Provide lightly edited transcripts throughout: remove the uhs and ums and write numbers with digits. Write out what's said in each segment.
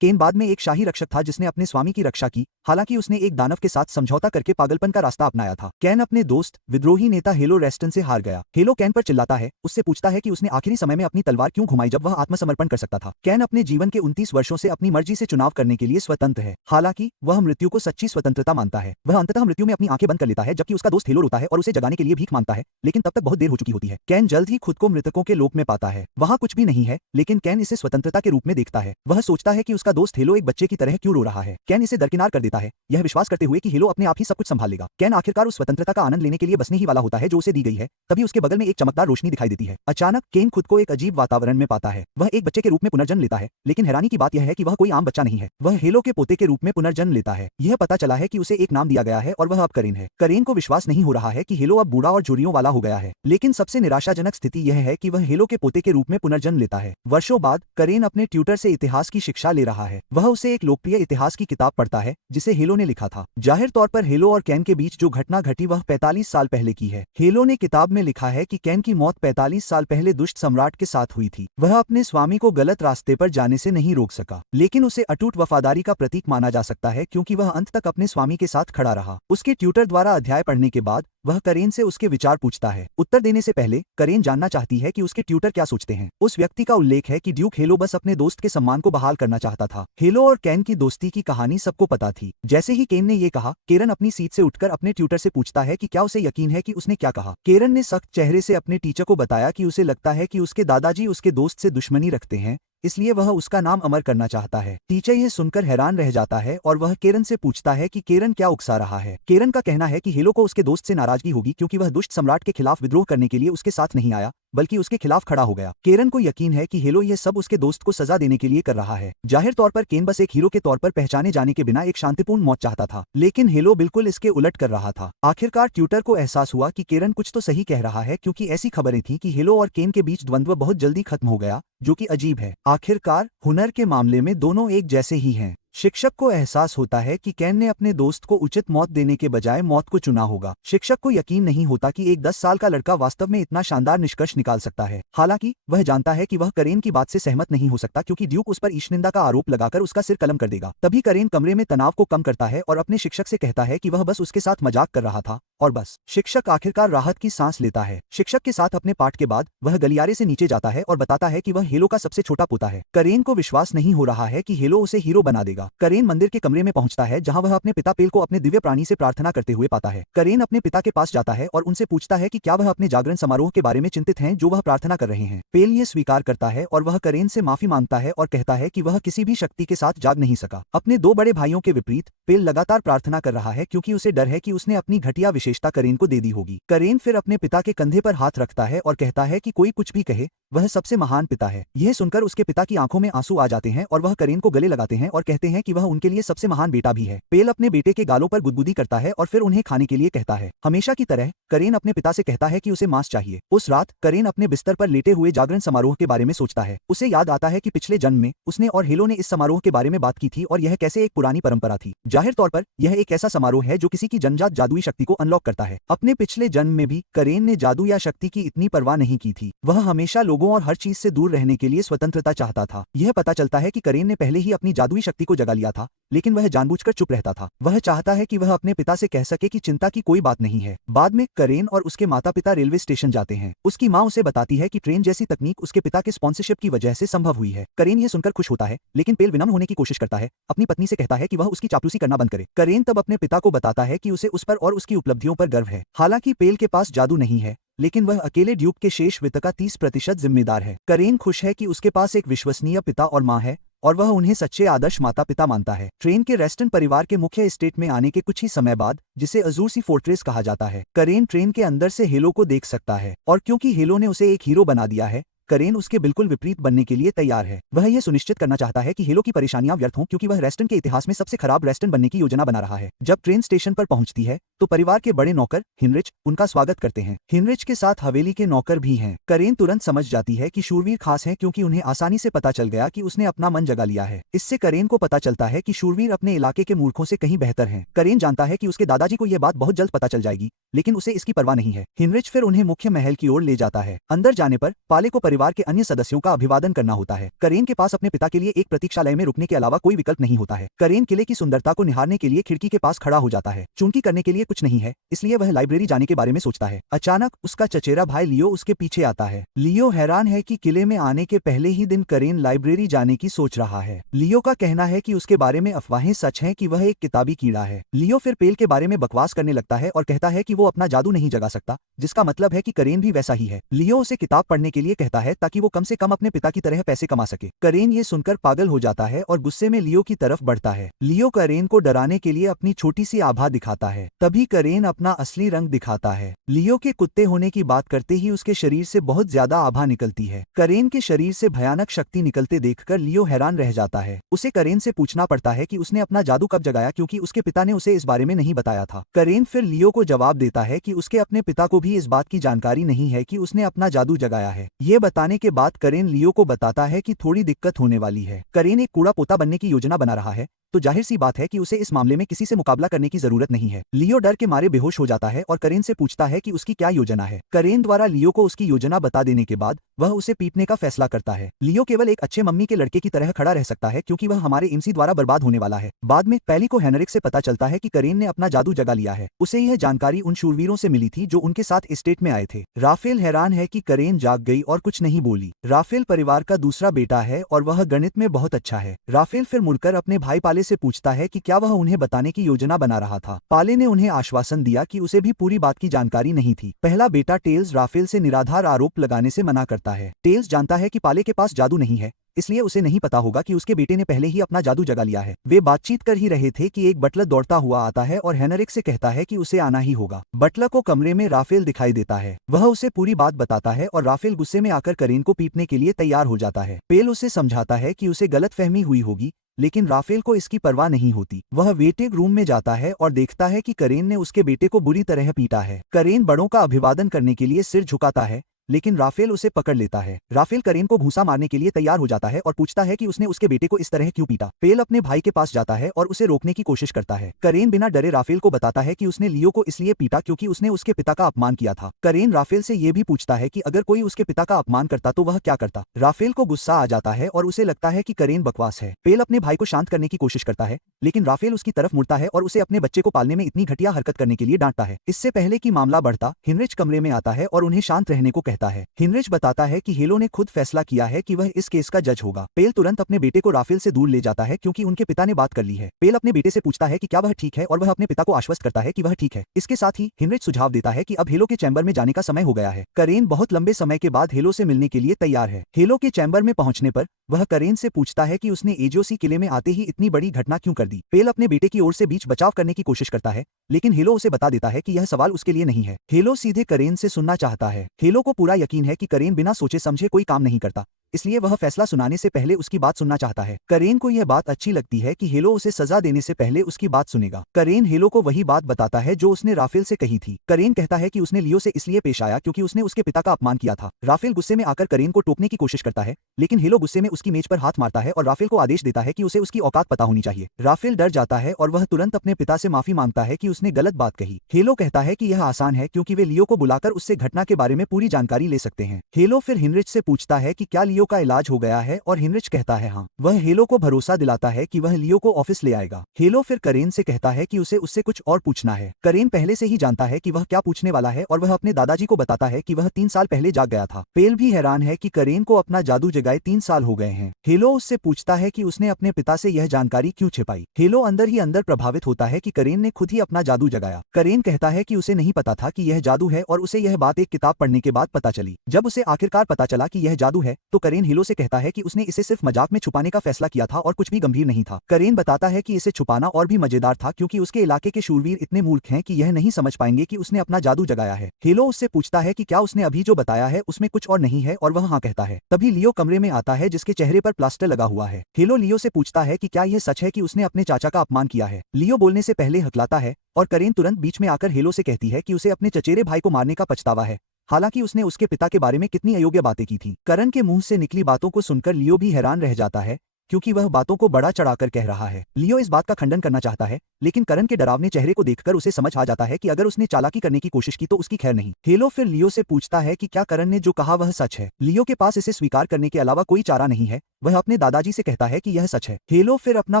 केन बाद में एक शाही रक्षक था जिसने अपने स्वामी की रक्षा की, हालांकि उसने एक दानव के साथ समझौता करके पागलपन का रास्ता अपनाया था। केन अपने दोस्त विद्रोही नेता हेलो रेस्टन से हार गया। हेलो केन पर चिल्लाता है, उससे पूछता है कि उसने आखिरी समय में अपनी तलवार क्यों घुमाई जब वह आत्मसमर्पण कर सकता था। केन अपने जीवन के 29 वर्षों से अपनी मर्जी से चुनाव करने के लिए स्वतंत्र है। हालांकि वह मृत्यु को सच्ची स्वतंत्रता मानता है। वह अंततः मृत्यु में अपनी आंखें बंद कर लेता है जबकि उसका दोस्त हेलो रोता है और उसे जगाने के लिए भीख मांगता है, लेकिन तब तक बहुत देर हो चुकी होती है। केन जल्द ही खुद को मृतकों के लोक में पाता है। वहां कुछ भी नहीं है, लेकिन केन इसे स्वतंत्रता के रूप में देखता है। वह सोचता है कि उसका दोस्त हेलो एक बच्चे की तरह क्यों रो रहा है। केन इसे दरकिनार कर देता है, यह विश्वास करते हुए कि हेलो अपने आप ही सब कुछ संभाल लेगा। केन आखिरकार उस स्वतंत्रता का आनंद लेने के लिए बसने ही वाला होता है जो उसे दी गई है। तभी उसके बगल में एक चमकदार रोशनी दिखाई देती है। अचानक केन खुद को एक अजीब वातावरण में पाता है। वह एक बच्चे के रूप में पुनर्जन्म लेता है, लेकिन हैरानी की बात यह है कि वह कोई आम बच्चा नहीं है। वह हेलो के पोते के रूप में पुनर्जन्म लेता है। यह पता चला है कि उसे एक नाम दिया गया है और वह अब करेन है। करेन को विश्वास नहीं हो रहा है कि हेलो अब बूढ़ा और झुर्रियों वाला हो गया है, लेकिन सबसे निराशाजनक स्थिति यह है कि वह हेलो के पोते के रूप में पुनर्जन्म लेता है। वर्षों बाद करेन अपने ट्यूटर से इतिहास की शिक्षा ले रहा है। वह उसे एक लोकप्रिय इतिहास की किताब पढ़ता है जिसे हेलो ने लिखा था। जाहिर तौर पर हेलो और केन के बीच जो घटना घटी वह 45 साल पहले की है। हेलो ने किताब में लिखा है कि केन की मौत 45 साल पहले दुष्ट सम्राट के साथ हुई थी। वह अपने स्वामी को गलत रास्ते पर जाने से नहीं रोक सका, लेकिन उसे अटूट वफादारी का प्रतीक माना जा सकता है क्योंकि वह अंत तक अपने स्वामी के साथ खड़ा रहा। उसके ट्यूटर द्वारा अध्याय पढ़ने के बाद वह करेन से उसके विचार पूछता है। उत्तर देने से पहले करेन जानना चाहती है कि उसके ट्यूटर क्या सोचते हैं। उस व्यक्ति का उल्लेख है कि ड्यूक हेलो बस अपने दोस्त के सम्मान को बहाल करना चाहता था। हेलो और केन की दोस्ती की कहानी सबको पता थी। जैसे ही केन ने ये कहा, केरन अपनी सीट से उठकर अपने ट्यूटर से पूछता है कि क्या उसे यकीन है कि उसने क्या कहा। केरन ने सख्त चेहरे से अपने टीचर को बताया कि उसे लगता है कि उसके दादाजी उसके दोस्त से दुश्मनी रखते हैं, इसलिए वह उसका नाम अमर करना चाहता है। टीचर यह सुनकर हैरान रह जाता है और वह केरन से पूछता है कि केरन क्या उकसा रहा है। केरन का कहना है कि हेलो को उसके दोस्त से नाराजगी होगी क्योंकि वह दुष्ट सम्राट के खिलाफ विद्रोह करने के लिए उसके साथ नहीं आया, बल्कि उसके खिलाफ खड़ा हो गया। केरन को यकीन है कि हेलो यह सब उसके दोस्त को सजा देने के लिए कर रहा है। जाहिर तौर पर केन बस एक हीरो के तौर पर पहचाने जाने के बिना एक शांतिपूर्ण मौत चाहता था, लेकिन हेलो बिल्कुल इसके उलट कर रहा था। आखिरकार ट्यूटर को एहसास हुआ कि केरन कुछ तो सही कह रहा है क्योंकि ऐसी खबरें थीं कि हेलो और केन के बीच द्वंद्व बहुत जल्दी खत्म हो गया, जो कि अजीब है। आखिरकार हुनर के मामले में दोनों एक जैसे ही हैं। शिक्षक को एहसास होता है कि केन ने अपने दोस्त को उचित मौत देने के बजाय मौत को चुना होगा। शिक्षक को यकीन नहीं होता कि एक 10 साल का लड़का वास्तव में इतना शानदार निष्कर्ष निकाल सकता है। हालांकि वह जानता है कि वह करेन की बात से सहमत नहीं हो सकता क्योंकि ड्यूक उस पर ईशनिंदा का आरोप लगाकर उसका सिर कलम कर देगा। तभी करेन कमरे में तनाव को कम करता है और अपने शिक्षक से कहता है कि वह बस उसके साथ मजाक कर रहा था और बस। शिक्षक आखिरकार राहत की सांस लेता है। शिक्षक के साथ अपने पाठ के बाद वह गलियारे से नीचे जाता है और बताता है कि वह हेलो का सबसे छोटा पोता है। करेन को विश्वास नहीं हो रहा है कि हेलो उसे हीरो बना देगा। करेन मंदिर के कमरे में पहुंचता है जहां वह अपने पिता पेल को अपने दिव्य प्राणी से प्रार्थना करते हुए पाता है। करेन अपने पिता के पास जाता है और उनसे पूछता है कि क्या वह अपने जागरण समारोह के बारे में चिंतित हैं जो वह प्रार्थना कर रहे हैं। पेल ये स्वीकार करता है और वह करेन से माफी मांगता है और कहता है कि वह किसी भी शक्ति के साथ जाग नहीं सका। अपने दो बड़े भाइयों के विपरीत पेल लगातार प्रार्थना कर रहा है क्योंकि उसे डर है कि उसने अपनी घटिया विशेषता करेन को दे दी होगी। करेन फिर अपने पिता के कंधे पर हाथ रखता है और कहता है कि कोई कुछ भी कहे, वह सबसे महान पिता है। यह सुनकर उसके पिता की आंखों में आंसू आ जाते हैं और वह करेन को गले लगाते हैं और कहते हैं कि वह उनके लिए सबसे महान बेटा भी है। पेल अपने बेटे के गालों पर गुदगुदी करता है और फिर उन्हें खाने के लिए कहता है। हमेशा की तरह करेन अपने पिता से कहता है कि उसे मांस चाहिए। उस रात करेन अपने बिस्तर पर लेटे हुए जागरण समारोह के बारे में सोचता है। उसे याद आता है कि पिछले जन्म में उसने और हेलो ने इस समारोह के बारे में बात की थी और यह कैसे एक पुरानी परंपरा थी। जाहिर तौर पर यह एक ऐसा समारोह है जो किसी की जन्मजात जादुई शक्ति को अनलॉक करता है। अपने पिछले जन्म में भी करेन ने जादू या शक्ति की इतनी परवाह नहीं की थी। वह हमेशा लोगों और हर चीज से दूर रहने के लिए स्वतंत्रता चाहता था। यह पता चलता है कि करेन ने पहले ही अपनी जादुई शक्ति को जगा लिया था, लेकिन वह जानबूझकर चुप रहता था। वह चाहता है कि वह अपने पिता से कह सके कि चिंता की कोई बात नहीं है। बाद में करेन और उसके माता पिता रेलवे स्टेशन जाते हैं। उसकी माँ उसे बताती है कि ट्रेन जैसी तकनीक उसके पिता के स्पॉन्सरशिप की वजह से संभव हुई है। करेन यह सुनकर खुश होता है, लेकिन पेल विनम्र होने की कोशिश करता है। अपनी पत्नी से कहता है कि वह उसकी चापलूसी करना बंद करे। करेन तब अपने पिता को बताता है कि उसे उस पर और उसकी उपलब्धियों पर गर्व है। हालांकि पेल के पास जादू नहीं है, लेकिन वह अकेले ड्यूक के शेष वित्त का 30% जिम्मेदार है। करेन खुश है कि उसके पास एक विश्वसनीय पिता और माँ है और वह उन्हें सच्चे आदर्श माता पिता मानता है। ट्रेन के रेस्टन परिवार के मुख्य एस्टेट में आने के कुछ ही समय बाद, जिसे अजूर सी फोर्ट्रेस कहा जाता है, करेन ट्रेन के अंदर से हेलो को देख सकता है और क्योंकि हेलो ने उसे एक हीरो बना दिया है, करेन उसके बिल्कुल विपरीत बनने के लिए तैयार है। वह यह सुनिश्चित करना चाहता है कि हेलो की परेशानियां व्यर्थ हों क्योंकि वह रेस्टन के इतिहास में सबसे खराब रेस्टन बनने की योजना बना रहा है। जब ट्रेन स्टेशन पर पहुंचती है तो परिवार के बड़े नौकर हिनरिच उनका स्वागत करते हैं। हिनरिच के साथ हवेली के नौकर भी हैं। करेन तुरंत समझ जाती है कि शूरवीर खास है क्योंकि उन्हें आसानी से पता चल गया कि उसने अपना मन जगा लिया है। इससे करेन को पता चलता है कि शूरवीर अपने इलाके के मूर्खों से कहीं बेहतर हैं। करेन जानता है कि उसके दादाजी को यह बात बहुत जल्द पता चल जाएगी, लेकिन उसे इसकी परवाह नहीं है। हिनरिच फिर उन्हें मुख्य महल की ओर ले जाता है। अंदर जाने पर पाले को परिवार परिवार के अन्य सदस्यों का अभिवादन करना होता है। करेन के पास अपने पिता के लिए एक प्रतीक्षालय में रुकने के अलावा कोई विकल्प नहीं होता है। करेन किले की सुंदरता को निहारने के लिए खिड़की के पास खड़ा हो जाता है। चूंकि करने के लिए कुछ नहीं है, इसलिए वह लाइब्रेरी जाने के बारे में सोचता है। अचानक उसका चचेरा भाई लियो उसके पीछे आता है। लियो हैरान है कि किले में आने के पहले ही दिन करेन लाइब्रेरी जाने की सोच रहा है। लियो का कहना है कि उसके बारे में अफवाहें सच हैं कि वह एक किताबी कीड़ा है। लियो फिर पेल के बारे में बकवास करने लगता है और कहता है कि वो अपना जादू नहीं जगा सकता, जिसका मतलब है कि करेन भी वैसा ही है। लियो उसे किताब पढ़ने के लिए कहता है ताकि वो कम से कम अपने पिता की तरह पैसे कमा सके। करेन ये सुनकर पागल हो जाता है और गुस्से में लियो की तरफ बढ़ता है। लियो करेन को डराने के लिए अपनी छोटी सी आभा दिखाता है। तभी करेन अपना असली रंग दिखाता है। लियो के कुत्ते होने की बात करते ही उसके शरीर से बहुत ज्यादा आभा निकलती है। करेन के शरीर से भयानक शक्ति निकलते देखकर लियो हैरान रह जाता है। उसे करेन से पूछना पड़ता है कि उसने अपना जादू कब जगाया, क्योंकि उसके पिता ने उसे इस बारे में नहीं बताया था। करेन फिर लियो को जवाब देता है कि उसके अपने पिता को भी इस बात की जानकारी नहीं है कि उसने अपना जादू जगाया है। ये बताने के बाद करेन लियो को बताता है कि थोड़ी दिक्कत होने वाली है। करेन एक कूड़ा पोता बनने की योजना बना रहा है, तो जाहिर सी बात है कि उसे इस मामले में किसी से मुकाबला करने की जरूरत नहीं है। लियो डर के मारे बेहोश हो जाता है और करेन से पूछता है कि उसकी क्या योजना है। करेन द्वारा लियो को उसकी योजना बता देने के बाद वह उसे पीटने का फैसला करता है। लियो केवल एक अच्छे मम्मी के लड़के की तरह खड़ा रह सकता है, क्योंकि वह हमारे इमसी द्वारा बर्बाद होने वाला है। बाद में पैली को हेनरिक से पता चलता है कि करेन ने अपना जादू जगा लिया है। उसे यह जानकारी उन शूरवीरों से मिली थी जो उनके साथ एस्टेट में आए थे। राफेल हैरान है कि करेन जाग गई और कुछ नहीं बोली। राफेल परिवार का दूसरा बेटा है और वह गणित में बहुत अच्छा है। राफेल फिर मुड़कर अपने भाई पाले से पूछता है कि क्या वह उन्हें बताने की योजना बना रहा था। पाले ने उन्हें आश्वासन दिया कि उसे भी पूरी बात की जानकारी नहीं थी। पहला बेटा टेल्स राफेल से निराधार आरोप लगाने से मना करता है। टेल्स जानता है कि पाले के पास जादू नहीं है, इसलिए उसे नहीं पता होगा कि उसके बेटे ने पहले ही अपना जादू जगा लिया है। वे बातचीत कर ही रहे थे कि एक बटलर दौड़ता हुआ आता है और हेनरिक से कहता है कि उसे आना ही होगा। बटलर को कमरे में राफेल दिखाई देता है। वह उसे पूरी बात बताता है और राफेल गुस्से में आकर करेन को पीटने के लिए तैयार हो जाता है। पेल उसे समझाता है कि उसे गलतफहमी हुई होगी, लेकिन राफेल को इसकी परवाह नहीं होती। वह वेटिंग रूम में जाता है और देखता है कि करेन ने उसके बेटे को बुरी तरह पीटा है। करेन बड़ों का अभिवादन करने के लिए सिर झुकाता है, लेकिन राफेल उसे पकड़ लेता है। राफेल करेन को भूसा मारने के लिए तैयार हो जाता है और पूछता है कि उसने उसके बेटे को इस तरह क्यों पीटा। पेल अपने भाई के पास जाता है और उसे रोकने की कोशिश करता है। करेन बिना डरे राफेल को बताता है कि उसने लियो को इसलिए पीटा क्योंकि उसने उसके पिता का अपमान किया था। करेन राफेल से ये भी पूछता है कि अगर कोई उसके पिता का अपमान करता तो वह क्या करता। राफेल को गुस्सा आ जाता है और उसे लगता है कि करेन बकवास है। पेल अपने भाई को शांत करने की कोशिश करता है, लेकिन राफेल उसकी तरफ मुड़ता है और उसे अपने बच्चे को पालने में इतनी घटिया हरकत करने के लिए डांटता है। इससे पहले कि मामला बढ़ता, हिनरिच कमरे में आता है और उन्हें शांत रहने को कहता है। हिनरिच बताता है कि हेलो ने खुद फैसला किया है कि वह इस केस का जज होगा। पेल तुरंत अपने बेटे को राफेल से दूर ले जाता है क्योंकि उनके पिता ने बात कर ली है। पेल अपने बेटे से पूछता है कि क्या वह ठीक है और वह अपने पिता को आश्वस्त करता है कि वह ठीक है। इसके साथ ही हिनरिच सुझाव देता है कि अब हेलो के चैम्बर में जाने का समय हो गया है। करेन बहुत लंबे समय के बाद हेलो से मिलने के लिए तैयार है। हेलो के चैम्बर में पहुंचने पर वह करेन से पूछता है कि उसने एजोसी किले में आते ही इतनी बड़ी घटना क्यों कर दी। पेल अपने बेटे की ओर से बीच बचाव करने की कोशिश करता है, लेकिन हेलो उसे बता देता है कि यह सवाल उसके लिए नहीं है। हेलो सीधे करेन से सुनना चाहता है। हेलो को पूरा यकीन है कि करेन बिना सोचे समझे कोई काम नहीं करता, इसलिए वह फैसला सुनाने से पहले उसकी बात सुनना चाहता है। करेन को यह बात अच्छी लगती है कि हेलो उसे सजा देने से पहले उसकी बात सुनेगा। करेन हेलो को वही बात बताता है जो उसने राफेल से कही थी। करेन कहता है कि उसने लियो से इसलिए पेश आया क्योंकि उसने उसके पिता का अपमान किया था। राफेल गुस्से में आकर करेन को टोकने की कोशिश करता है, लेकिन हेलो गुस्से में उसकी मेज पर हाथ मारता है और राफेल को आदेश देता है कि उसे उसकी औकात पता होनी चाहिए। राफेल डर जाता है और वह तुरंत अपने पिता से माफी मांगता है कि उसने गलत बात कही। हेलो कहता है कि यह आसान है क्योंकि वे लियो को बुलाकर उससे घटना के बारे में पूरी जानकारी ले सकते हैं। हेलो फिर हिनरिच से पूछता है कि क्या लियो का इलाज हो गया है और हिनरिच कहता है हाँ। वह हेलो को भरोसा दिलाता है कि वह लियो को ऑफिस ले आएगा। हेलो फिर करेन से कहता है कि उसे उससे कुछ और पूछना है। करेन पहले से ही जानता है कि वह क्या पूछने वाला है और वह अपने दादाजी को बताता है कि वह 3 साल पहले जाग गया था। पेल भी हैरान है कि करेन को अपना जादू जगाए 3 साल हो गए हैं। हेलो उससे पूछता है कि उसने अपने पिता से यह जानकारी क्यों छिपाई। हेलो अंदर ही अंदर प्रभावित होता है कि करेन ने खुद ही अपना जादू जगाया। करेन कहता है कि उसे नहीं पता था कि यह जादू है और उसे यह बात एक किताब पढ़ने के बाद पता चली। जब उसे आखिरकार पता चला कि यह जादू है, तो करेन हेलो से कहता है कि उसने इसे सिर्फ मजाक में छुपाने का फैसला किया था और कुछ भी गंभीर नहीं था। करेन बताता है कि इसे छुपाना और भी मजेदार था क्योंकि उसके इलाके के शूरवीर इतने मूर्ख हैं कि यह नहीं समझ पाएंगे कि उसने अपना जादू जगाया है। हेलो उससे पूछता है कि क्या उसने अभी जो बताया है उसमें कुछ और नहीं है और वह हाँ कहता है। तभी लियो कमरे में आता है जिसके चेहरे पर प्लास्टर लगा हुआ है। हेलो लियो से पूछता है कि क्या यह सच है कि उसने अपने चाचा का अपमान किया है। लियो बोलने से पहले हकलाता है और करेन तुरंत बीच में आकर हेलो से कहती है कि उसे अपने चचेरे भाई को मारने का पछतावा है, हालांकि उसने उसके पिता के बारे में कितनी अयोग्य बातें की थी। करण के मुंह से निकली बातों को सुनकर लियो भी हैरान रह जाता है, क्योंकि वह बातों को बड़ा चढ़ाकर कह रहा है। लियो इस बात का खंडन करना चाहता है, लेकिन करण के डरावने चेहरे को देखकर उसे समझ आ जाता है कि अगर उसने चालाकी करने की कोशिश की तो उसकी खैर नहीं। हेलो फिर लियो से पूछता है कि क्या करण ने जो कहा वह सच है। लियो के पास इसे स्वीकार करने के अलावा कोई चारा नहीं है, वह अपने दादाजी से कहता है कि यह सच है। हेलो फिर अपना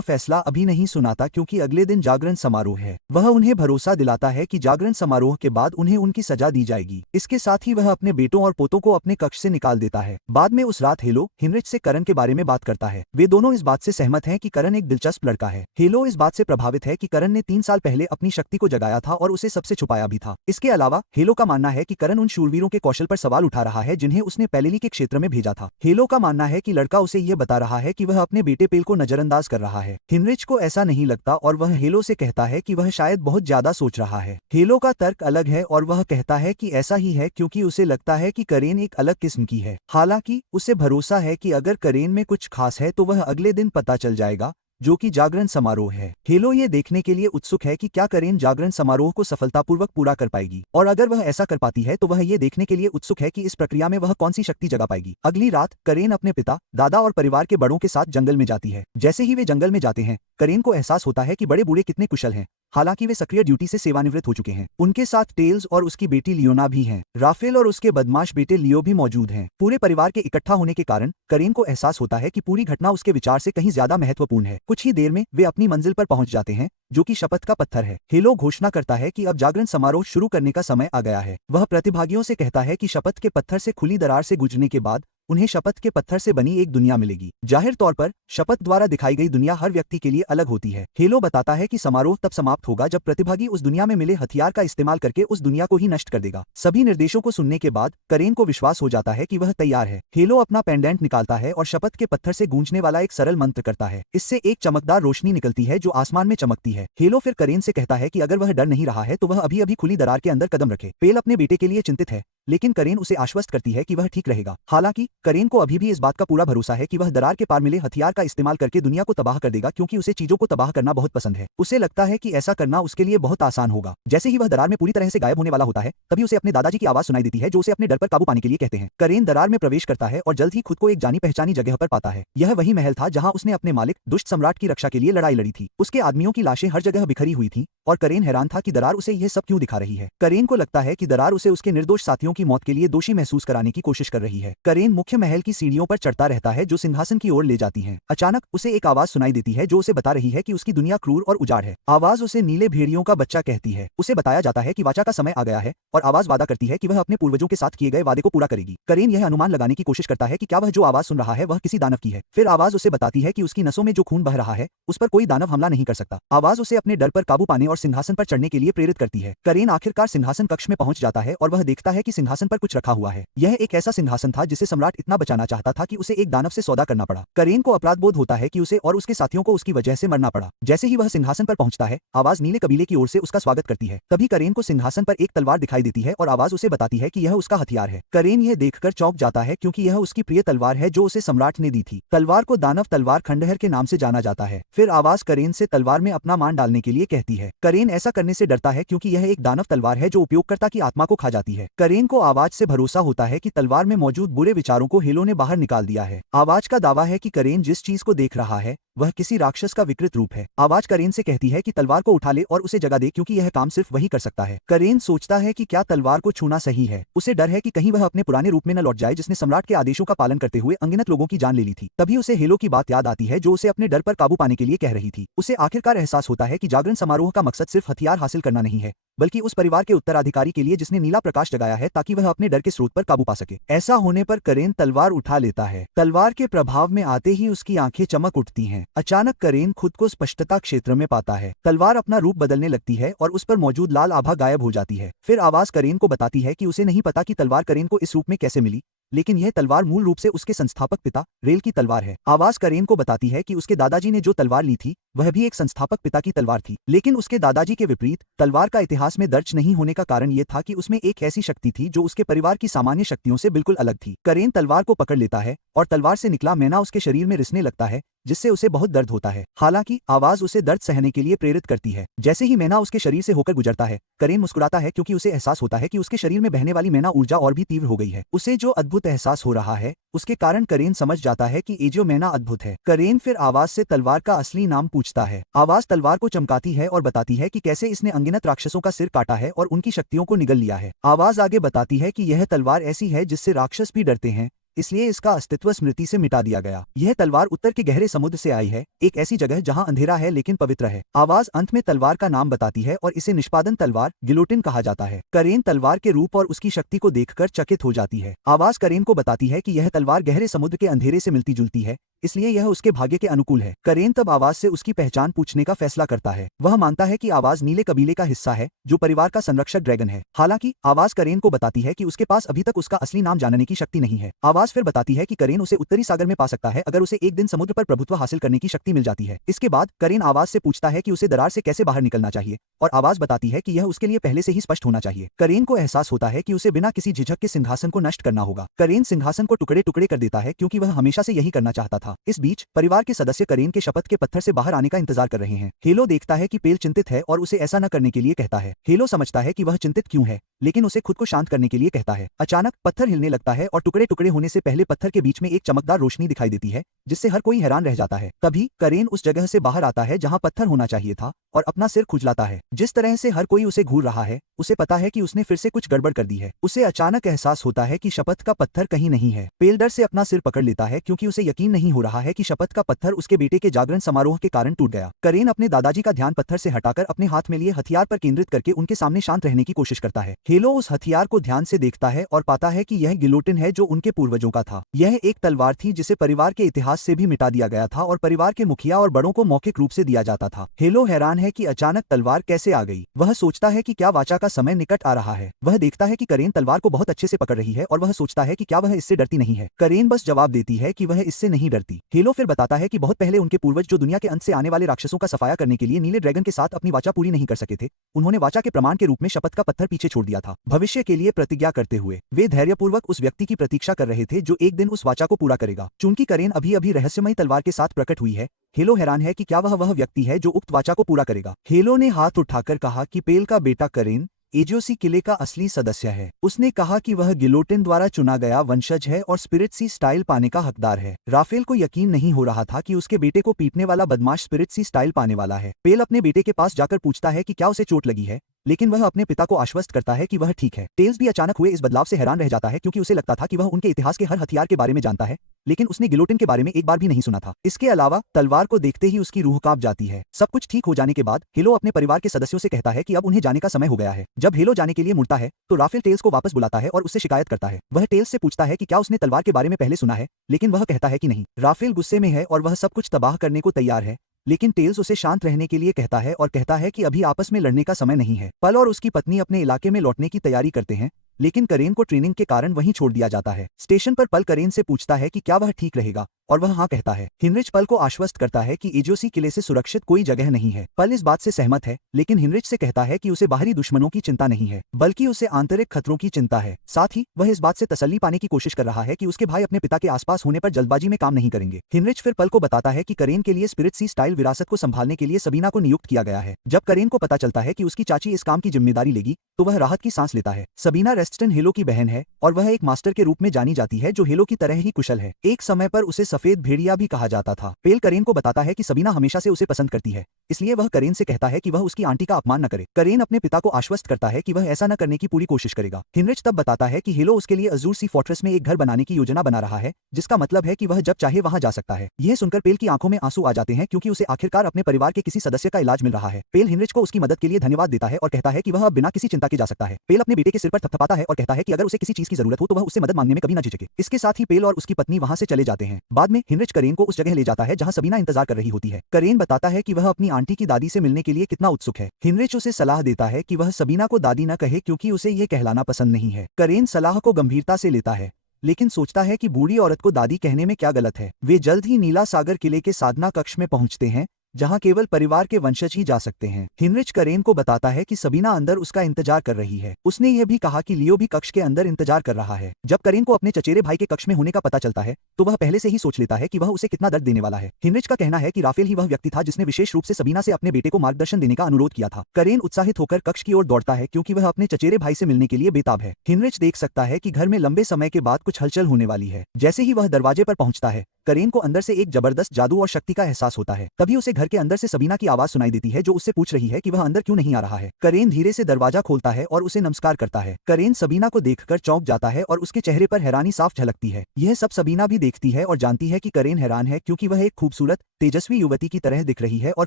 फैसला अभी नहीं सुनाता क्योंकि अगले दिन जागरण समारोह है। वह उन्हें भरोसा दिलाता है कि जागरण समारोह के बाद उन्हें उनकी सजा दी जाएगी। इसके साथ ही वह अपने बेटों और पोतों को अपने कक्ष से निकाल देता है। बाद में उस रात हेलो हिनरिच से करण के बारे में बात करता है। वे दोनों इस बात से सहमत हैं कि करण एक दिलचस्प लड़का है। हेलो इस बात से प्रभावित है कि करण ने 3 साल पहले अपनी शक्ति को जगाया था और उसे सबसे छुपाया भी था। इसके अलावा हेलो का मानना है कि करण उन शूरवीरों के कौशल पर सवाल उठा रहा है जिन्हें उसने पेलिली के क्षेत्र में भेजा था। हेलो का मानना है कि लड़का उसे यह बता रहा है कि वह अपने बेटे पेल को नजरअंदाज कर रहा है। हिनरिच को ऐसा नहीं लगता और वह हेलो से कहता है कि वह शायद बहुत ज्यादा सोच रहा है। हेलो का तर्क अलग है और वह कहता है कि ऐसा ही है क्योंकि उसे लगता है कि करेन एक अलग किस्म की है। हालांकि उसे भरोसा है कि अगर करेन में कुछ खास है तो वह अगले दिन पता चल जाएगा, जो कि जागरण समारोह है। हेलो ये देखने के लिए उत्सुक है कि क्या करेन जागरण समारोह को सफलतापूर्वक पूरा कर पाएगी, और अगर वह ऐसा कर पाती है तो वह ये देखने के लिए उत्सुक है कि इस प्रक्रिया में वह कौन सी शक्ति जगा पाएगी। अगली रात करेन अपने पिता, दादा और परिवार के बड़ों के साथ जंगल में जाती है। जैसे ही वे जंगल में जाते हैं, करेन को एहसास होता है कि बड़े बूढ़े कितने कुशल हैं। हालांकि वे सक्रिय ड्यूटी से सेवानिवृत्त हो चुके हैं। उनके साथ टेल्स और उसकी बेटी लियोना भी हैं। राफेल और उसके बदमाश बेटे लियो भी मौजूद हैं। पूरे परिवार के इकट्ठा होने के कारण करेन को एहसास होता है कि पूरी घटना उसके विचार से कहीं ज्यादा महत्वपूर्ण है। कुछ ही देर में वे अपनी मंजिल पर पहुंच जाते हैं, जो कि शपथ का पत्थर है। हेलो घोषणा करता है कि अब जागरण समारोह शुरू करने का समय आ गया है। वह प्रतिभागियों से कहता है कि शपथ के पत्थर से खुली दरार से गुजरने के बाद उन्हें शपथ के पत्थर से बनी एक दुनिया मिलेगी। जाहिर तौर पर शपथ द्वारा दिखाई गई दुनिया हर व्यक्ति के लिए अलग होती है। हेलो बताता है कि समारोह तब समाप्त होगा जब प्रतिभागी उस दुनिया में मिले हथियार का इस्तेमाल करके उस दुनिया को ही नष्ट कर देगा। सभी निर्देशों को सुनने के बाद करेन को विश्वास हो जाता है कि वह तैयार है। हेलो अपना पेंडेंट निकालता है और शपथ के पत्थर से गूंजने वाला एक सरल मंत्र करता है। इससे एक चमकदार रोशनी निकलती है जो आसमान में चमकती है। हेलो फिर करेन से कहता है कि अगर वह डर नहीं रहा है तो वह अभी अभी खुली दरार के अंदर कदम रखे। पेल अपने बेटे के लिए चिंतित है, लेकिन करेन उसे आश्वस्त करती है कि वह ठीक रहेगा। हालांकि करेन को अभी भी इस बात का पूरा भरोसा है कि वह दरार के पार मिले हथियार का इस्तेमाल करके दुनिया को तबाह कर देगा, क्योंकि उसे चीजों को तबाह करना बहुत पसंद है। उसे लगता है कि ऐसा करना उसके लिए बहुत आसान होगा। जैसे ही वह दरार में पूरी तरह से गायब होने वाला होता है, तभी उसे अपने दादाजी की आवाज सुनाई देती है जो उसे अपने डर पर काबू पाने के लिए कहते हैं। करेन दरार में प्रवेश करता है और जल्द ही खुद को एक जानी पहचानी जगह पर पाता है। यह वही महल था जहां उसने अपने मालिक दुष्ट सम्राट की रक्षा के लिए लड़ाई लड़ी थी। उसके आदमियों की लाशें हर जगह बिखरी हुई थी और करेन हैरान था कि दरार उसे यह सब क्यों दिखा रही है। करेन को लगता है कि दरार उसे उसके निर्दोष साथियों की मौत के लिए दोषी महसूस कराने की कोशिश कर रही है। करेन मुख्य महल की सीढ़ियों पर चढ़ता रहता है जो सिंहासन की ओर ले जाती हैं। अचानक उसे एक आवाज सुनाई देती है जो उसे बता रही है कि उसकी दुनिया क्रूर और उजाड़ है। आवाज उसे नीले भेड़ियों का बच्चा कहती है। उसे बताया जाता है कि वाचा का समय आ गया है और आवाज वादा करती है कि वह अपने पूर्वजों के साथ किए गए वादे को पूरा करेगी। करेन यह अनुमान लगाने की कोशिश करता है कि क्या वह जो आवाज सुन रहा है वह किसी दानव की है। फिर आवाज उसे बताती है कि उसकी नसों में जो खून बह रहा है उस पर कोई दानव हमला नहीं कर सकता। आवाज उसे अपने डर पर काबू पाने और सिंहासन पर चढ़ने के लिए प्रेरित करती है। करेन आखिरकार सिंहासन कक्ष में पहुंच जाता है और वह देखता है कि सिंहासन पर कुछ रखा हुआ है। यह एक ऐसा सिंहासन था जिसे सम्राट इतना बचाना चाहता था कि उसे एक दानव से सौदा करना पड़ा। करेन को अपराध बोध होता है कि उसे और उसके साथियों को उसकी वजह से मरना पड़ा। जैसे ही वह सिंहासन पर पहुंचता है, आवाज नीले कबीले की ओर से उसका स्वागत करती है। तभी करेन को सिंहासन पर एक तलवार दिखाई देती है और आवाज उसे बताती है कि यह उसका हथियार है। करेन यह देखकर चौंक जाता है क्योंकि यह उसकी प्रिय तलवार है जो उसे सम्राट ने दी थी। तलवार को दानव तलवार खंडहर के नाम से जाना जाता है। फिर आवाज करेन से तलवार में अपना मान डालने के लिए कहती है। करेन ऐसा करने से डरता है क्योंकि यह एक दानव तलवार है जो उपयोगकर्ता की आत्मा को खा जाती है। करेन को आवाज से भरोसा होता है कि तलवार में मौजूद बुरे विचारों को हेलो ने बाहर निकाल दिया है। आवाज का दावा है कि करेन जिस चीज को देख रहा है वह किसी राक्षस का विकृत रूप है। आवाज करेन से कहती है कि तलवार को उठा ले और उसे जगा दे क्योंकि यह काम सिर्फ वही कर सकता है। करेन सोचता है कि क्या तलवार को छूना सही है। उसे डर है कि कहीं वह अपने पुराने रूप में न लौट जाए जिसने सम्राट के आदेशों का पालन करते हुए अनगिनत लोगों की जान ले ली थी। तभी उसे हेलो की बात याद आती है जो उसे अपने डर पर काबू पाने के लिए कह रही थी। उसे आखिरकार एहसास होता है कि जागरण समारोह का मकसद सिर्फ हथियार हासिल करना नहीं है, बल्कि उस परिवार के उत्तराधिकारी के लिए जिसने नीला प्रकाश जगाया है ताकि वह अपने डर के स्रोत पर काबू पा सके। ऐसा होने पर करेन तलवार उठा लेता है। तलवार के प्रभाव में आते ही उसकी आंखें चमक उठती हैं। अचानक करेन खुद को स्पष्टता क्षेत्र में पाता है। तलवार अपना रूप बदलने लगती है और उस पर मौजूद लाल आभा गायब हो जाती है। फिर आवाज करेन को बताती है कि उसे नहीं पता कि तलवार करेन को इस रूप में कैसे मिली, लेकिन यह तलवार मूल रूप से उसके संस्थापक पिता रेल की तलवार है। आवाज करेन को बताती है कि उसके दादाजी ने जो तलवार ली थी वह भी एक संस्थापक पिता की तलवार थी, लेकिन उसके दादाजी के विपरीत तलवार का इतिहास में दर्ज नहीं होने का कारण यह था कि उसमें एक ऐसी शक्ति थी जो उसके परिवार की सामान्य शक्तियों से बिल्कुल अलग थी। करेन तलवार को पकड़ लेता है और तलवार से निकला मैना उसके शरीर में रिसने लगता है, जिससे उसे बहुत दर्द होता है। हालांकि आवाज उसे दर्द सहने के लिए प्रेरित करती है। जैसे ही मैना उसके शरीर से होकर गुजरता है, करेन मुस्कुराता है क्योंकि उसे एहसास होता है कि उसके शरीर में बहने वाली मैना ऊर्जा और भी तीव्र हो गई है। उसे जो अद्भुत एहसास हो रहा है उसके कारण करेन समझ जाता है कि ये जो मैना अद्भुत है। करेन फिर आवाज से तलवार का असली नाम पूछता है। आवाज तलवार को चमकाती है और बताती है कि कैसे इसने अनगिनत राक्षसों का सिर काटा है और उनकी शक्तियों को निगल लिया है। आवाज आगे बताती है कि यह तलवार ऐसी है जिससे राक्षस भी डरते हैं, इसलिए इसका अस्तित्व स्मृति से मिटा दिया गया। यह तलवार उत्तर के गहरे समुद्र से आई है, एक ऐसी जगह जहां अंधेरा है लेकिन पवित्र है। आवाज अंत में तलवार का नाम बताती है और इसे निष्पादन तलवार गिलोटिन कहा जाता है। करेन तलवार के रूप और उसकी शक्ति को देखकर चकित हो जाती है। आवाज करेन को बताती है कि यह तलवार गहरे समुद्र के अंधेरे से मिलती जुलती है, इसलिए यह उसके भाग्य के अनुकूल है। करेन तब आवाज से उसकी पहचान पूछने का फैसला करता है। वह मानता है कि आवाज नीले कबीले का हिस्सा है जो परिवार का संरक्षक ड्रैगन है। हालांकि आवाज करेन को बताती है कि उसके पास अभी तक उसका असली नाम जानने की शक्ति नहीं है। आवाज फिर बताती है कि करेन उसे उत्तरी सागर में पा सकता है अगर उसे एक दिन समुद्र पर प्रभुत्व हासिल करने की शक्ति मिल जाती है। इसके बाद करेन आवाज से पूछता है कि उसे दरार से कैसे बाहर निकलना चाहिए और आवाज बताती है कि यह उसके लिए पहले से ही स्पष्ट होना चाहिए। करेन को एहसास होता है कि उसे बिना किसी झिझक के सिंहासन को नष्ट करना होगा। करेन सिंहासन को टुकड़े टुकड़े कर देता है क्योंकि वह हमेशा से यही करना चाहता था। इस बीच परिवार के सदस्य करेन के शपथ के पत्थर से बाहर आने का इंतजार कर रहे हैं। हेलो देखता है कि पेल चिंतित है और उसे ऐसा न करने के लिए कहता है। हेलो समझता है कि वह चिंतित क्यों है, लेकिन उसे खुद को शांत करने के लिए कहता है। अचानक पत्थर हिलने लगता है और टुकड़े टुकड़े होने से पहले पत्थर के बीच में एक चमकदार रोशनी दिखाई देती है जिससे हर कोई हैरान रह जाता है। तभी करेन उस जगह से बाहर आता है जहां पत्थर होना चाहिए था और अपना सिर खुजलाता है। जिस तरह से हर कोई उसे घूर रहा है, उसे पता है कि उसने फिर से कुछ गड़बड़ कर दी है। उसे अचानक एहसास होता है कि शपथ का पत्थर कहीं नहीं है। पेल डर से अपना सिर पकड़ लेता है क्योंकि उसे यकीन नहीं हो रहा है कि शपथ का पत्थर उसके बेटे के जागरण समारोह के कारण टूट गया। करेन अपने दादाजी का ध्यान पत्थर से हटाकर अपने हाथ में लिए हथियार पर केंद्रित करके उनके सामने शांत रहने की कोशिश करता है। हेलो उस हथियार को ध्यान से देखता है और पाता है कि यह गिलोटिन है जो उनके पूर्वजों का था। यह एक तलवार थी जिसे परिवार के इतिहास से भी मिटा दिया गया था और परिवार के मुखिया और बड़ों को मौखिक रूप से दिया जाता था। हेलो हैरान है कि अचानक तलवार कैसे आ गई। वह सोचता है कि क्या वाचा का समय निकट आ रहा है। वह देखता है कि करेन तलवार को बहुत अच्छे से पकड़ रही है और वह सोचता है कि क्या वह इससे डरती नहीं है। करेन बस जवाब देती है कि वह इससे नहीं डरती। हेलो फिर बताता है कि बहुत पहले उनके पूर्वज जो दुनिया के अंत से आने वाले राक्षसों का सफाया करने के लिए नीले ड्रैगन के साथ अपनी वाचा पूरी नहीं कर सके थे, उन्होंने वाचा के प्रमाण के रूप में शपथ का पत्थर पीछे छोड़ दिया था। भविष्य के लिए प्रतिज्ञा करते हुए वे धैर्यपूर्वक उस व्यक्ति की प्रतीक्षा कर रहे थे जो एक दिन उस वाचा को पूरा करेगा। चूंकि करेन अभी अभी रहस्यमयी तलवार के साथ प्रकट हुई है, हेलो हैरान है कि क्या वह व्यक्ति है जो उक्त वाचा को पूरा करेगा। हेलो ने हाथ उठाकर कहा कि पेल का बेटा करेन एजोसी किले का असली सदस्य है। उसने कहा कि वह गिलोटिन द्वारा चुना गया वंशज है और स्पिरिट सी स्टाइल पाने का हकदार है। राफेल को यकीन नहीं हो रहा था कि उसके बेटे को पीटने वाला बदमाश स्पिरिट सी स्टाइल पाने वाला है। पेल अपने बेटे के पास जाकर पूछता है कि क्या उसे चोट लगी है, लेकिन वह अपने पिता को आश्वस्त करता है कि वह ठीक है। टेल्स भी अचानक हुए इस बदलाव से हैरान रह जाता है क्योंकि उसे लगता था कि वह उनके इतिहास के हर हथियार के बारे में जानता है, लेकिन उसने गिलोटिन के बारे में एक बार भी नहीं सुना था। इसके अलावा तलवार को देखते ही उसकी रूह कांप जाती है। सब कुछ ठीक हो जाने के बाद हेलो अपने परिवार के सदस्यों से कहता है कि अब उन्हें जाने का समय हो गया है। जब हेलो जाने के लिए मुड़ता है तो राफेल टेल्स को वापस बुलाता है और उससे शिकायत करता है। वह टेल्स से पूछता है कि क्या उसने तलवार के बारे में पहले सुना है, लेकिन वह कहता है कि नहीं। राफेल गुस्से में है और वह सब कुछ तबाह करने को तैयार है, लेकिन टेल्स उसे शांत रहने के लिए कहता है और कहता है कि अभी आपस में लड़ने का समय नहीं है। पल और उसकी पत्नी अपने इलाके में लौटने की तैयारी करते हैं, लेकिन करेन को ट्रेनिंग के कारण वहीं छोड़ दिया जाता है। स्टेशन पर पल करेन से पूछता है कि क्या वह ठीक रहेगा और वह हाँ कहता है। हिनरिच पल को आश्वस्त करता है कि एजोसी किले से सुरक्षित कोई जगह नहीं है। पल इस बात से सहमत है, लेकिन हिनरिच से कहता है कि उसे बाहरी दुश्मनों की चिंता नहीं है, बल्कि उसे आंतरिक खतरों की चिंता है। साथ ही वह इस बात से तसल्ली पाने की कोशिश कर रहा है कि उसके भाई अपने पिता के आसपास होने पर जल्दबाजी में काम नहीं करेंगे। हिनरिच फिर पल को बताता है कि करेन के लिए स्पिरिट सी स्टाइल विरासत को संभालने के लिए सबीना को नियुक्त किया गया है। जब करेन को पता चलता है कि उसकी चाची इस काम की जिम्मेदारी लेगी तो वह राहत की सांस लेता है। सबीना रेस्टन हेलो की बहन है और वह एक मास्टर के रूप में जानी जाती है जो हेलो की तरह ही कुशल है। एक समय पर उसे सफेद भेड़िया भी कहा जाता था। पेल करेन को बताता है कि सबीना हमेशा से उसे पसंद करती है, इसलिए वह करेन से कहता है कि वह उसकी आंटी का अपमान न करे। करेन अपने पिता को आश्वस्त करता है कि वह ऐसा न करने की पूरी कोशिश करेगा। हिनरिच तब बताता है कि हेलो उसके लिए अजूर सी फोर्ट्रेस में एक घर बनाने की योजना बना रहा है, जिसका मतलब है कि वह जब चाहे वहां जा सकता है। यह सुनकर पेल की आंखों में आंसू आ जाते हैं क्योंकि उसे आखिरकार अपने परिवार के किसी सदस्य का इलाज मिल रहा है। पेल हिनरिच को उसकी मदद के लिए धन्यवाद देता है और कहता है कि वह अब बिना किसी चिंता के जा सकता है। पेल अपने बेटे के सिर पर थपथपाता है और कहता है कि अगर उसे किसी चीज की जरूरत हो तो वह उससे मदद मांगने में कभी न झिझके। इसके साथ ही पेल और उसकी पत्नी वहां से चले जाते हैं। बाद में हिनरिच करेन को उस जगह ले जाता है जहां सबीना इंतजार कर रही होती है। करेन बताता है कि वह अपनी आंटी की दादी से मिलने के लिए कितना उत्सुक है। हिनरिच उसे सलाह देता है कि वह सबीना को दादी न कहे क्योंकि उसे ये कहलाना पसंद नहीं है। करेन सलाह को गंभीरता से लेता है, लेकिन सोचता है कि बूढ़ी औरत को दादी कहने में क्या गलत है। वे जल्द ही नीला सागर किले के साधना कक्ष में पहुंचते हैं जहाँ केवल परिवार के वंशज ही जा सकते हैं। हिनरिच करेन को बताता है कि सबीना अंदर उसका इंतजार कर रही है। उसने यह भी कहा कि लियो भी कक्ष के अंदर इंतजार कर रहा है। जब करेन को अपने चचेरे भाई के कक्ष में होने का पता चलता है तो वह पहले से ही सोच लेता है कि वह उसे कितना दर्द देने वाला है। हिनरिच का कहना है कि राफेल ही वह व्यक्ति था जिसने विशेष रूप से सबीना से अपने बेटे को मार्गदर्शन देने का अनुरोध किया था। करेन उत्साहित होकर कक्ष की ओर दौड़ता है क्योंकि वह अपने चचेरे भाई से मिलने के लिए बेताब है। हिनरिच देख सकता है कि घर में लंबे समय के बाद कुछ हलचल होने वाली है। जैसे ही वह दरवाजे पर पहुंचता है, करेन को अंदर से एक जबरदस्त जादू और शक्ति का एहसास होता है। तभी उसे घर के अंदर से सबीना की आवाज सुनाई देती है जो उससे पूछ रही है कि वह अंदर क्यों नहीं आ रहा है। करेन धीरे से दरवाजा खोलता है और उसे नमस्कार करता है। करेन सबीना को देखकर चौंक जाता है और उसके चेहरे पर हैरानी साफ झलकती है। यह सब सबीना भी देखती है और जानती है कि करेन हैरान है क्योंकि वह एक खूबसूरत तेजस्वी युवती की तरह दिख रही है और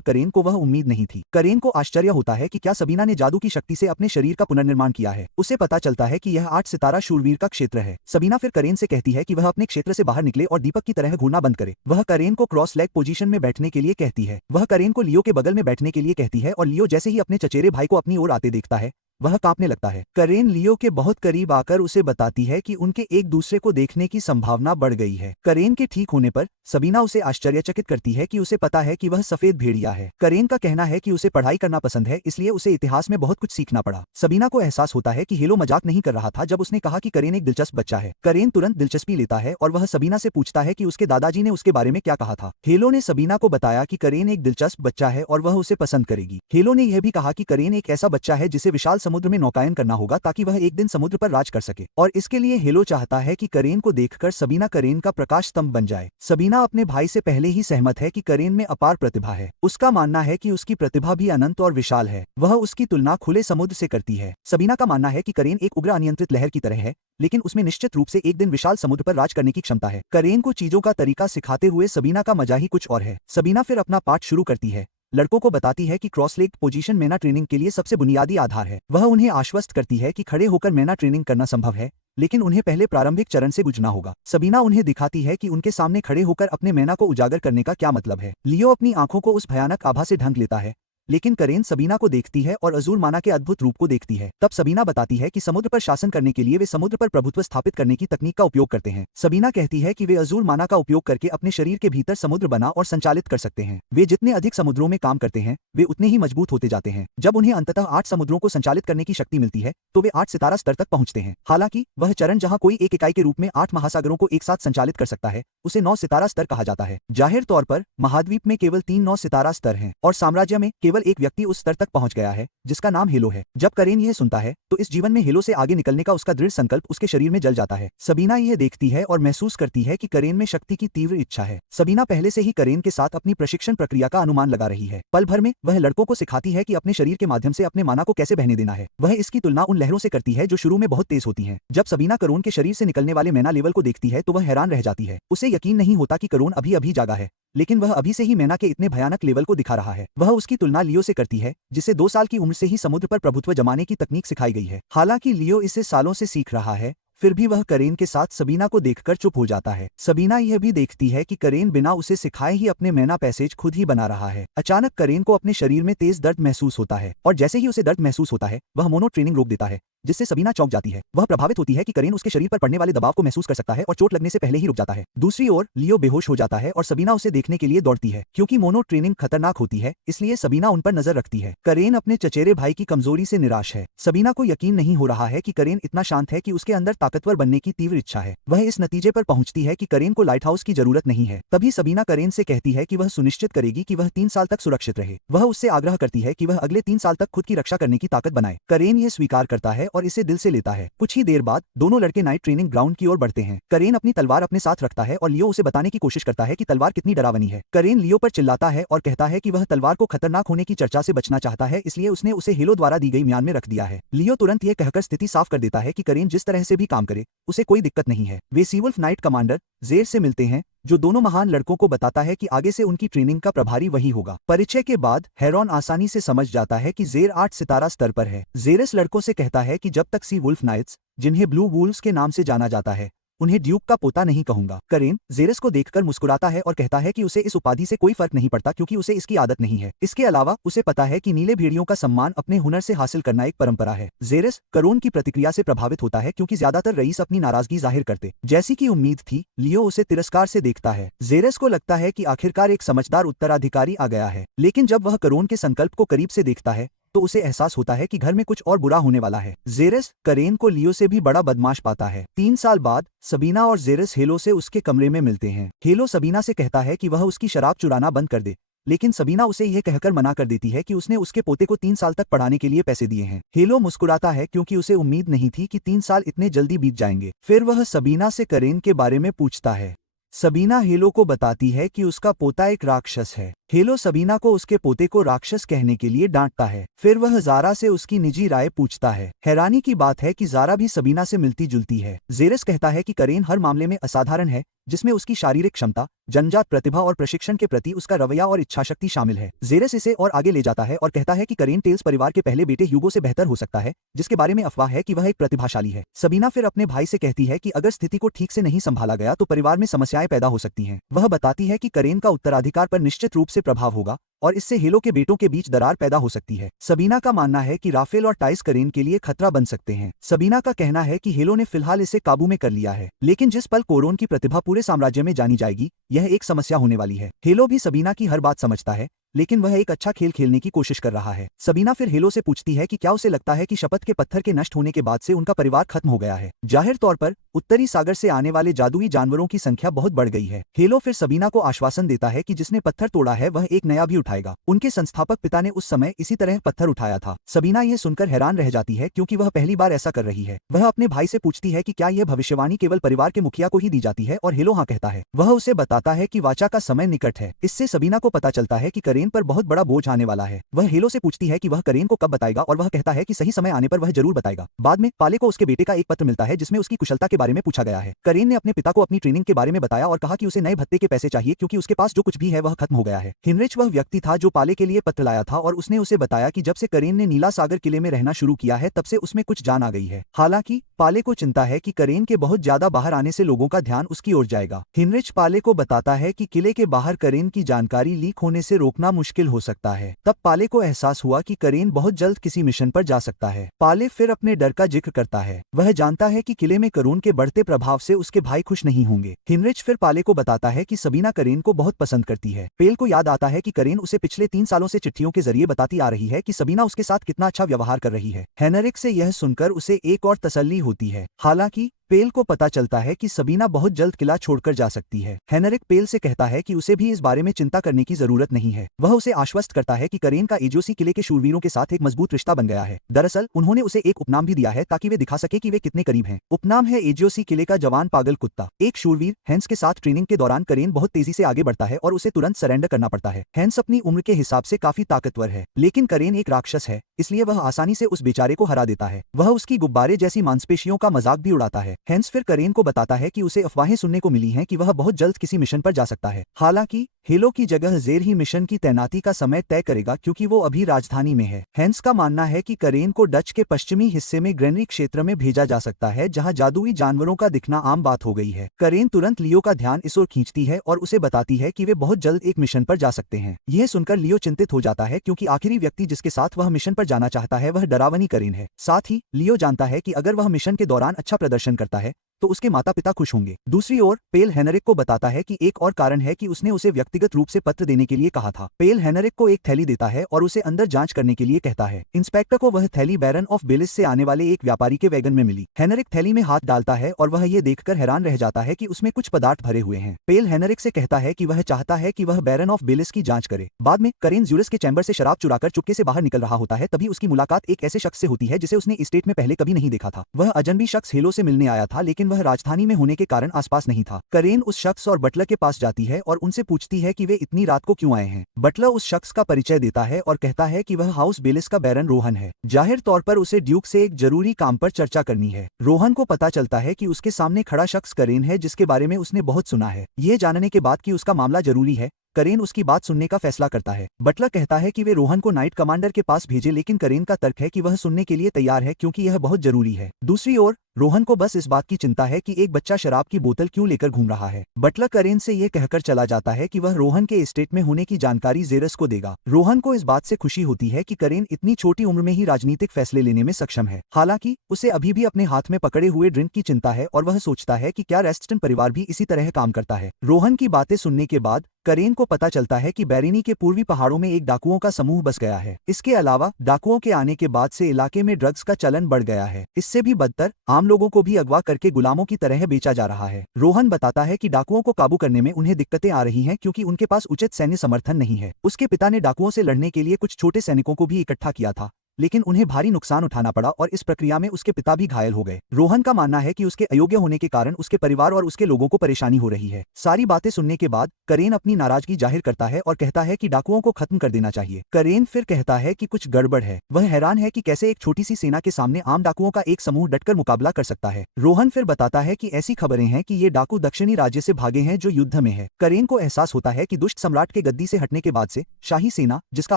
करेन को वह उम्मीद नहीं थी। करेन को आश्चर्य होता है कि क्या सबीना ने जादू की शक्ति से अपने शरीर का पुनर्निर्माण किया है। उसे पता चलता है कि यह 8 सितारा शूरवीर का क्षेत्र है। सबीना फिर करेन से कहती है कि वह अपने क्षेत्र से बाहर निकले और दीपक की तरह घूरना बंद करे। वह करेन को क्रॉस लेग पोजीशन में बैठने के लिए कहती है। वह करेन को लियो के बगल में बैठने के लिए कहती है और लियो जैसे ही अपने चचेरे भाई को अपनी ओर आते देखता है वह कांपने लगता है। करेन लियो के बहुत करीब आकर उसे बताती है कि उनके एक दूसरे को देखने की संभावना बढ़ गई है। करेन के ठीक होने पर सबीना उसे आश्चर्यचकित करती है कि उसे पता है कि वह सफेद भेड़िया है। करेन का कहना है कि उसे पढ़ाई करना पसंद है, इसलिए उसे इतिहास में बहुत कुछ सीखना पड़ा। सबीना को एहसास होता है कि हेलो मजाक नहीं कर रहा था जब उसने कहा कि करेन एक दिलचस्प बच्चा है। करेन तुरंत दिलचस्पी लेता है और वह सबीना से पूछता है कि उसके दादाजी ने उसके बारे में क्या कहा था। हेलो ने सबीना को बताया कि करेन एक दिलचस्प बच्चा है और वह उसे पसंद करेगी। हेलो ने यह भी कहा कि करेन एक ऐसा बच्चा है जिसे विशाल समुद्र में नौकायन करना होगा ताकि वह एक दिन समुद्र पर राज कर सके, और इसके लिए हेलो चाहता है कि करेन को देखकर सबीना करेन का प्रकाश स्तंभ बन जाए। सबीना अपने भाई से पहले ही सहमत है कि करेन में अपार प्रतिभा है। उसका मानना है कि उसकी प्रतिभा भी अनंत और विशाल है। वह उसकी तुलना खुले समुद्र से करती है। सबीना का मानना है कि करेन एक उग्र अनियंत्रित लहर की तरह है, लेकिन उसमें निश्चित रूप से एक दिन विशाल समुद्र पर राज करने की क्षमता है। करेन को चीजों का तरीका सिखाते हुए सबीना का मजा ही कुछ और है। सबीना फिर अपना पाठ शुरू करती है। लड़कों को बताती है कि क्रॉस लेग पोजीशन मेना ट्रेनिंग के लिए सबसे बुनियादी आधार है। वह उन्हें आश्वस्त करती है कि खड़े होकर मेना ट्रेनिंग करना संभव है, लेकिन उन्हें पहले प्रारंभिक चरण से गुजरना होगा। सबीना उन्हें दिखाती है कि उनके सामने खड़े होकर अपने मेना को उजागर करने का क्या मतलब है। लियो अपनी आंखों को उस भयानक आभा से ढंक लेता है, लेकिन करेन सबीना को देखती है और अजूर माना के अद्भुत रूप को देखती है। तब सबीना बताती है कि समुद्र पर शासन करने के लिए वे समुद्र पर प्रभुत्व स्थापित करने की तकनीक का उपयोग करते हैं। सबीना कहती है कि वे अजूर माना का उपयोग करके अपने शरीर के भीतर समुद्र बना और संचालित कर सकते हैं। वे जितने अधिक समुद्रों में काम करते हैं वे उतने ही मजबूत होते जाते हैं। जब उन्हें अंततः 8 समुद्रों को संचालित करने की शक्ति मिलती है तो वे 8 सितारा स्तर तक पहुंचते हैं। हालांकि वह चरण जहां कोई एक इकाई के रूप में 8 महासागरों को एक साथ संचालित कर सकता है उसे 9 सितारा स्तर कहा जाता है। जाहिर तौर पर महाद्वीप में केवल 3 9 सितारा स्तर हैं और साम्राज्य में केवल एक व्यक्ति उस स्तर तक पहुंच गया है जिसका नाम हेलो है। जब करेन यह सुनता है तो इस जीवन में हेलो से आगे निकलने का उसका दृढ़ संकल्प उसके शरीर में जल जाता है। सबीना यह देखती है और महसूस करती है कि करेन में शक्ति की तीव्र इच्छा है। सबीना पहले से ही करेन के साथ अपनी प्रशिक्षण प्रक्रिया का अनुमान लगा रही है। पल भर में वह लड़कों को सिखाती है कि अपने शरीर के माध्यम से अपने माना को कैसे बहने देना है। वह इसकी तुलना उन लहरों से करती है जो शुरू में बहुत तेज होती हैं। जब सबीना करोन के शरीर से निकलने वाले मैना लेवल को देखती है तो वह हैरान रह जाती है। उसे यकीन नहीं होता कि करोन अभी अभी जागा है, लेकिन वह अभी से ही मैना के इतने भयानक लेवल को दिखा रहा है। वह उसकी तुलना लियो से करती है जिसे 2 साल की उम्र से ही समुद्र पर प्रभुत्व जमाने की तकनीक सिखाई गई है। हालांकि लियो इसे सालों से सीख रहा है, फिर भी वह करेन के साथ सबीना को देखकर चुप हो जाता है। सबीना यह भी देखती है कि करेन बिना उसे सिखाए ही अपने मैना पैसेज खुद ही बना रहा है। अचानक करेन को अपने शरीर में तेज दर्द महसूस होता है और जैसे ही उसे दर्द महसूस होता है वह मोनो ट्रेनिंग रोक देता है, जिससे सबीना चौंक जाती है। वह प्रभावित होती है कि करेन उसके शरीर पर पड़ने वाले दबाव को महसूस कर सकता है और चोट लगने से पहले ही रुक जाता है। दूसरी ओर लियो बेहोश हो जाता है और सबीना उसे देखने के लिए दौड़ती है। क्योंकि मोनो ट्रेनिंग खतरनाक होती है इसलिए सबीना उन पर नजर रखती है। करेन अपने चचेरे भाई की कमजोरी से निराश है। सबीना को यकीन नहीं हो रहा है कि करेन इतना शांत है कि उसके अंदर ताकतवर बनने की तीव्र इच्छा है। वह इस नतीजे पर पहुंचती है कि करेन को लाइट हाउस की जरूरत नहीं है। तभी सबीना करेन से कहती है कि वह सुनिश्चित करेगी कि वह 3 साल तक सुरक्षित रहे। वह उससे आग्रह करती है कि वह अगले 3 साल तक खुद की रक्षा करने की ताकत बनाए। करेन यह स्वीकार करता है और इसे दिल से लेता है। कुछ ही देर बाद दोनों लड़के नाइट ट्रेनिंग ग्राउंड की ओर बढ़ते हैं। करेन अपनी तलवार अपने साथ रखता है और लियो उसे बताने की कोशिश करता है कि तलवार कितनी डरावनी है। करेन लियो पर चिल्लाता है और कहता है कि वह तलवार को खतरनाक होने की चर्चा से बचना चाहता है, इसलिए उसने उसे हेलो द्वारा दी गई म्यान में रख दिया है। लियो तुरंत यह कहकर स्थिति साफ कर देता है कि करेन जिस तरह से भी काम करे उसे कोई दिक्कत नहीं है। वे सीवुल्फ नाइट कमांडर जेर से मिलते हैं जो दोनों महान लड़कों को बताता है कि आगे से उनकी ट्रेनिंग का प्रभारी वही होगा। परिचय के बाद हेरोन आसानी से समझ जाता है कि जेर 8 सितारा स्तर पर है। जेरस लड़कों से कहता है कि जब तक सी वुल्फ नाइट्स, जिन्हें ब्लू वुल्व्स के नाम से जाना जाता है, उन्हें ड्यूक का पोता नहीं कहूंगा। करेन जेरेस को देखकर मुस्कुराता है और कहता है कि उसे इस उपाधि से कोई फर्क नहीं पड़ता क्योंकि उसे इसकी आदत नहीं है। इसके अलावा उसे पता है कि नीले भेड़ियों का सम्मान अपने हुनर से हासिल करना एक परंपरा है। जेरेस करोन की प्रतिक्रिया से प्रभावित होता है क्योंकि ज्यादातर रईस अपनी नाराजगी जाहिर करते। जैसी की उम्मीद थी, लियो उसे तिरस्कार से देखता है। जेरेस को लगता है कि आखिरकार एक समझदार उत्तराधिकारी आ गया है, लेकिन जब वह करोन के संकल्प को करीब से देखता है तो उसे एहसास होता है कि घर में कुछ और बुरा होने वाला है। जेरेस करेन को लियो से भी बड़ा बदमाश पाता है। 3 साल बाद सबीना और जेरेस हेलो से उसके कमरे में मिलते हैं। हेलो सबीना से कहता है कि वह उसकी शराब चुराना बंद कर दे, लेकिन सबीना उसे यह कहकर मना कर देती है कि उसने उसके पोते को 3 साल तक पढ़ाने के लिए पैसे दिए हैं। हेलो मुस्कुराता है क्योंकि उसे उम्मीद नहीं थी कि 3 साल इतने जल्दी बीत जाएंगे। फिर वह सबीना से करेन के बारे में पूछता है। सबीना हेलो को बताती है कि उसका पोता एक राक्षस है। हेलो सबीना को उसके पोते को राक्षस कहने के लिए डांटता है। फिर वह जारा से उसकी निजी राय पूछता है। हैरानी की बात है कि जारा भी सबीना से मिलती जुलती है। जेरेस कहता है कि करेन हर मामले में असाधारण है, जिसमें उसकी शारीरिक क्षमता, जन्मजात प्रतिभा और प्रशिक्षण के प्रति उसका रवैया और इच्छाशक्ति शामिल है। जेरेस इसे और आगे ले जाता है और कहता है कि करेन टेल्स परिवार के पहले बेटे ह्यूगो से बेहतर हो सकता है, जिसके बारे में अफवाह है कि वह एक प्रतिभाशाली है। सबीना फिर अपने भाई से कहती है कि अगर स्थिति को ठीक से नहीं संभाला गया तो परिवार में समस्याएं पैदा हो सकती हैं। वह बताती है कि करेन का उत्तराधिकार पर निश्चित रूप से प्रभाव होगा और इससे हेलो के बेटों के बीच दरार पैदा हो सकती है। सबीना का मानना है कि राफेल और टाइस करेन के लिए खतरा बन सकते हैं। सबीना का कहना है कि हेलो ने फिलहाल इसे काबू में कर लिया है, लेकिन जिस पल कोरोन की प्रतिभा पूरे साम्राज्य में जानी जाएगी, यह एक समस्या होने वाली है। हेलो भी सबीना की हर बात समझता है, लेकिन वह एक अच्छा खेल खेलने की कोशिश कर रहा है। सबीना फिर हेलो से पूछती है कि क्या उसे लगता है कि शपथ के पत्थर के नष्ट होने के बाद से उनका परिवार खत्म हो गया है। जाहिर तौर पर उत्तरी सागर से आने वाले जादुई जानवरों की संख्या बहुत बढ़ गई है। हेलो फिर सबीना को आश्वासन देता है कि जिसने पत्थर तोड़ा है वह एक नया भी उठाएगा। उनके संस्थापक पिता ने उस समय इसी तरह पत्थर उठाया था। सबीना यह सुनकर हैरान रह जाती है क्योंकि वह पहली बार ऐसा कर रही है। वह अपने भाई से पूछती है कि क्या यह भविष्यवाणी केवल परिवार के मुखिया को ही दी जाती है, और हेलो हाँ कहता है। वह उसे बताता है कि वाचा का समय निकट है। इससे सबीना को पता चलता है कि करेन पर बहुत बड़ा बोझ आने वाला है। वह हेलो से पूछती है कि वह करेन को कब बताएगा, और वह कहता है कि सही समय आने पर वह जरूर बताएगा। बाद में पाले को उसके बेटे का एक पत्र मिलता है जिसमें उसकी कुशलता के बारे में पूछा गया है। करेन ने अपने पिता को अपनी ट्रेनिंग के बारे में बताया और कहा कि उसे नए भत्ते के पैसे चाहिए क्योंकि उसके पास जो कुछ भी है वह खत्म हो गया है। हिनरिच वह व्यक्ति था जो पाले के लिए पत्र लाया था और उसने उसे बताया कि जब से करेन ने नीला सागर किले में रहना शुरू किया है तब से उसमें कुछ जान आ गई है। हालांकि पाले को चिंता है कि करेन के बहुत ज्यादा बाहर आने से लोगों का ध्यान उसकी ओर जाएगा। हिनरिच पाले को बताता है कि किले के बाहर करेन की जानकारी लीक होने से रोकना मुश्किल हो सकता है। तब पाले को एहसास हुआ कि करेन बहुत जल्द किसी मिशन पर जा सकता है। पाले फिर अपने डर का जिक्र करता है। वह जानता है कि किले में करून के बढ़ते प्रभाव से उसके भाई खुश नहीं होंगे। हिनरिच फिर पाले को बताता है कि सबीना करेन को बहुत पसंद करती है। पेल को याद आता है कि करेन उसे पिछले 3 सालों से चिट्ठियों के जरिए बताती आ रही है कि सबीना उसके साथ कितना अच्छा व्यवहार कर रही है। हेनरिक से यह सुनकर उसे एक और तसल्ली होती है। हालांकि पेल को पता चलता है कि सबीना बहुत जल्द किला छोड़कर जा सकती है। हेनरिक पेल से कहता है कि उसे भी इस बारे में चिंता करने की जरूरत नहीं है। वह उसे आश्वस्त करता है कि करेन का एजोसी किले के शूरवीरों के साथ एक मजबूत रिश्ता बन गया है। दरअसल उन्होंने उसे एक उपनाम भी दिया है ताकि वे दिखा सके कि वे कितने करीब हैं। उपनाम है एजोसी किले का जवान पागल कुत्ता। एक शूरवीर हैंस के साथ ट्रेनिंग के दौरान करेन बहुत तेजी से आगे बढ़ता है और उसे तुरंत सरेंडर करना पड़ता है। हैंस अपनी उम्र के हिसाब से काफी ताकतवर है, लेकिन करेन एक राक्षस है, इसलिए वह आसानी से उस बेचारे को हरा देता है। वह उसकी गुब्बारे जैसी मांसपेशियों का मजाक भी उड़ाता है। हैंस फिर करेन को बताता है कि उसे अफवाहें सुनने को मिली हैं कि वह बहुत जल्द किसी मिशन पर जा सकता है। हालांकि हेलो की जगह जेर ही मिशन की तैनाती का समय तय करेगा क्योंकि वो अभी राजधानी में है। हैंस का मानना है कि करेन को डच के पश्चिमी हिस्से में ग्रेनरी क्षेत्र में भेजा जा सकता है जहां जादुई जानवरों का दिखना आम बात हो गई है। करेन तुरंत लियो का ध्यान इस ओर खींचती है और उसे बताती है कि वे बहुत जल्द एक मिशन पर जा सकते हैं। यह सुनकर लियो चिंतित हो जाता है क्योंकि आखिरी व्यक्ति जिसके साथ वह मिशन पर जाना चाहता है वह डरावनी करेन है। साथ ही लियो जानता है कि अगर वह मिशन के दौरान अच्छा प्रदर्शन करता है तो उसके माता पिता खुश होंगे। दूसरी ओर पेल हेनरिक को बताता है कि एक और कारण है कि उसने उसे व्यक्तिगत रूप से पत्र देने के लिए कहा था। पेल हेनरिक को एक थैली देता है और उसे अंदर जांच करने के लिए कहता है। इंस्पेक्टर को वह थैली बैरन ऑफ बेलिस से आने वाले एक व्यापारी के वैगन में मिली। हेनरिक थैली में हाथ डालता है और वह ये देखकर हैरान रह जाता है कि उसमें कुछ पदार्थ भरे हुए हैं। पेल हेनरिक से कहता है कि वह चाहता है कि वह बैरन ऑफ बेलिस की जांच करे। बाद में करेन ज्यूरस के चैम्बर से शराब चुराकर चुपके से बाहर निकल रहा होता है, तभी उसकी मुलाकात एक ऐसे शख्स से होती है जिसे उसने इस्टेट में पहले कभी नहीं देखा था। वह अजनबी शख्स हेलो से मिलने आया था, लेकिन वह राजधानी में के कारण आसपास नहीं था। करेन उस शख्स और बटलर के पास जाती है और उनसे पूछती है कि वे इतनी रात को क्यों आए हैं। बटलर उस शख्स का परिचय देता है और कहता है कि वह हाउस बेलिस का बैरन रोहन है। जाहिर तौर पर उसे ड्यूक से एक जरूरी काम पर चर्चा करनी है। रोहन को पता चलता है कि उसके सामने खड़ा शख्स करेन है जिसके बारे में उसने बहुत सुना है। यह जानने के बाद कि उसका मामला जरूरी है, करेन उसकी बात सुनने का फैसला करता है। बटलर कहता है कि वे रोहन को नाइट कमांडर के पास भेजे, लेकिन करेन का तर्क है कि वह सुनने के लिए तैयार है क्योंकि यह बहुत जरूरी है। दूसरी ओर रोहन को बस इस बात की चिंता है कि एक बच्चा शराब की बोतल क्यों लेकर घूम रहा है। बटलर करेन से यह कहकर चला जाता है कि वह रोहन के एस्टेट में होने की जानकारी जेरस को देगा। रोहन को इस बात से खुशी होती है कि करेन इतनी छोटी उम्र में ही राजनीतिक फैसले लेने में सक्षम है। हालांकि उसे अभी भी अपने हाथ में पकड़े हुए ड्रिंक की चिंता है और वह सोचता है कि क्या रेस्टन परिवार भी इसी तरह काम करता है। रोहन की बातें सुनने के बाद करेन को पता चलता है कि बैरिनी के पूर्वी पहाड़ों में एक डाकुओं का समूह बस गया है। इसके अलावा डाकुओं के आने के बाद से इलाके में ड्रग्स का चलन बढ़ गया है। इससे भी बदतर आम लोगों को भी अगवा करके गुलामों की तरह बेचा जा रहा है। रोहन बताता है कि डाकुओं को काबू करने में उन्हें दिक्कतें आ रही हैं क्योंकि उनके पास उचित सैन्य समर्थन नहीं है। उसके पिता ने डाकुओं से लड़ने के लिए कुछ छोटे सैनिकों को भी इकट्ठा किया था, लेकिन उन्हें भारी नुकसान उठाना पड़ा और इस प्रक्रिया में उसके पिता भी घायल हो गए। रोहन का मानना है कि उसके अयोग्य होने के कारण उसके परिवार और उसके लोगों को परेशानी हो रही है। सारी बातें सुनने के बाद करेन अपनी नाराजगी जाहिर करता है और कहता है कि डाकुओं को खत्म कर देना चाहिए। करेन फिर कहता है कि कुछ गड़बड़ है। वह हैरान है कि कैसे एक छोटी सी सेना के सामने आम डाकुओं का एक समूह डटकर मुकाबला कर सकता है। रोहन फिर बताता है कि ऐसी खबरें हैं कि ये डाकू दक्षिणी राज्य से भागे हैं जो युद्ध में है। करेन को एहसास होता है कि दुष्ट सम्राट के गद्दी से हटने के बाद से शाही सेना, जिसका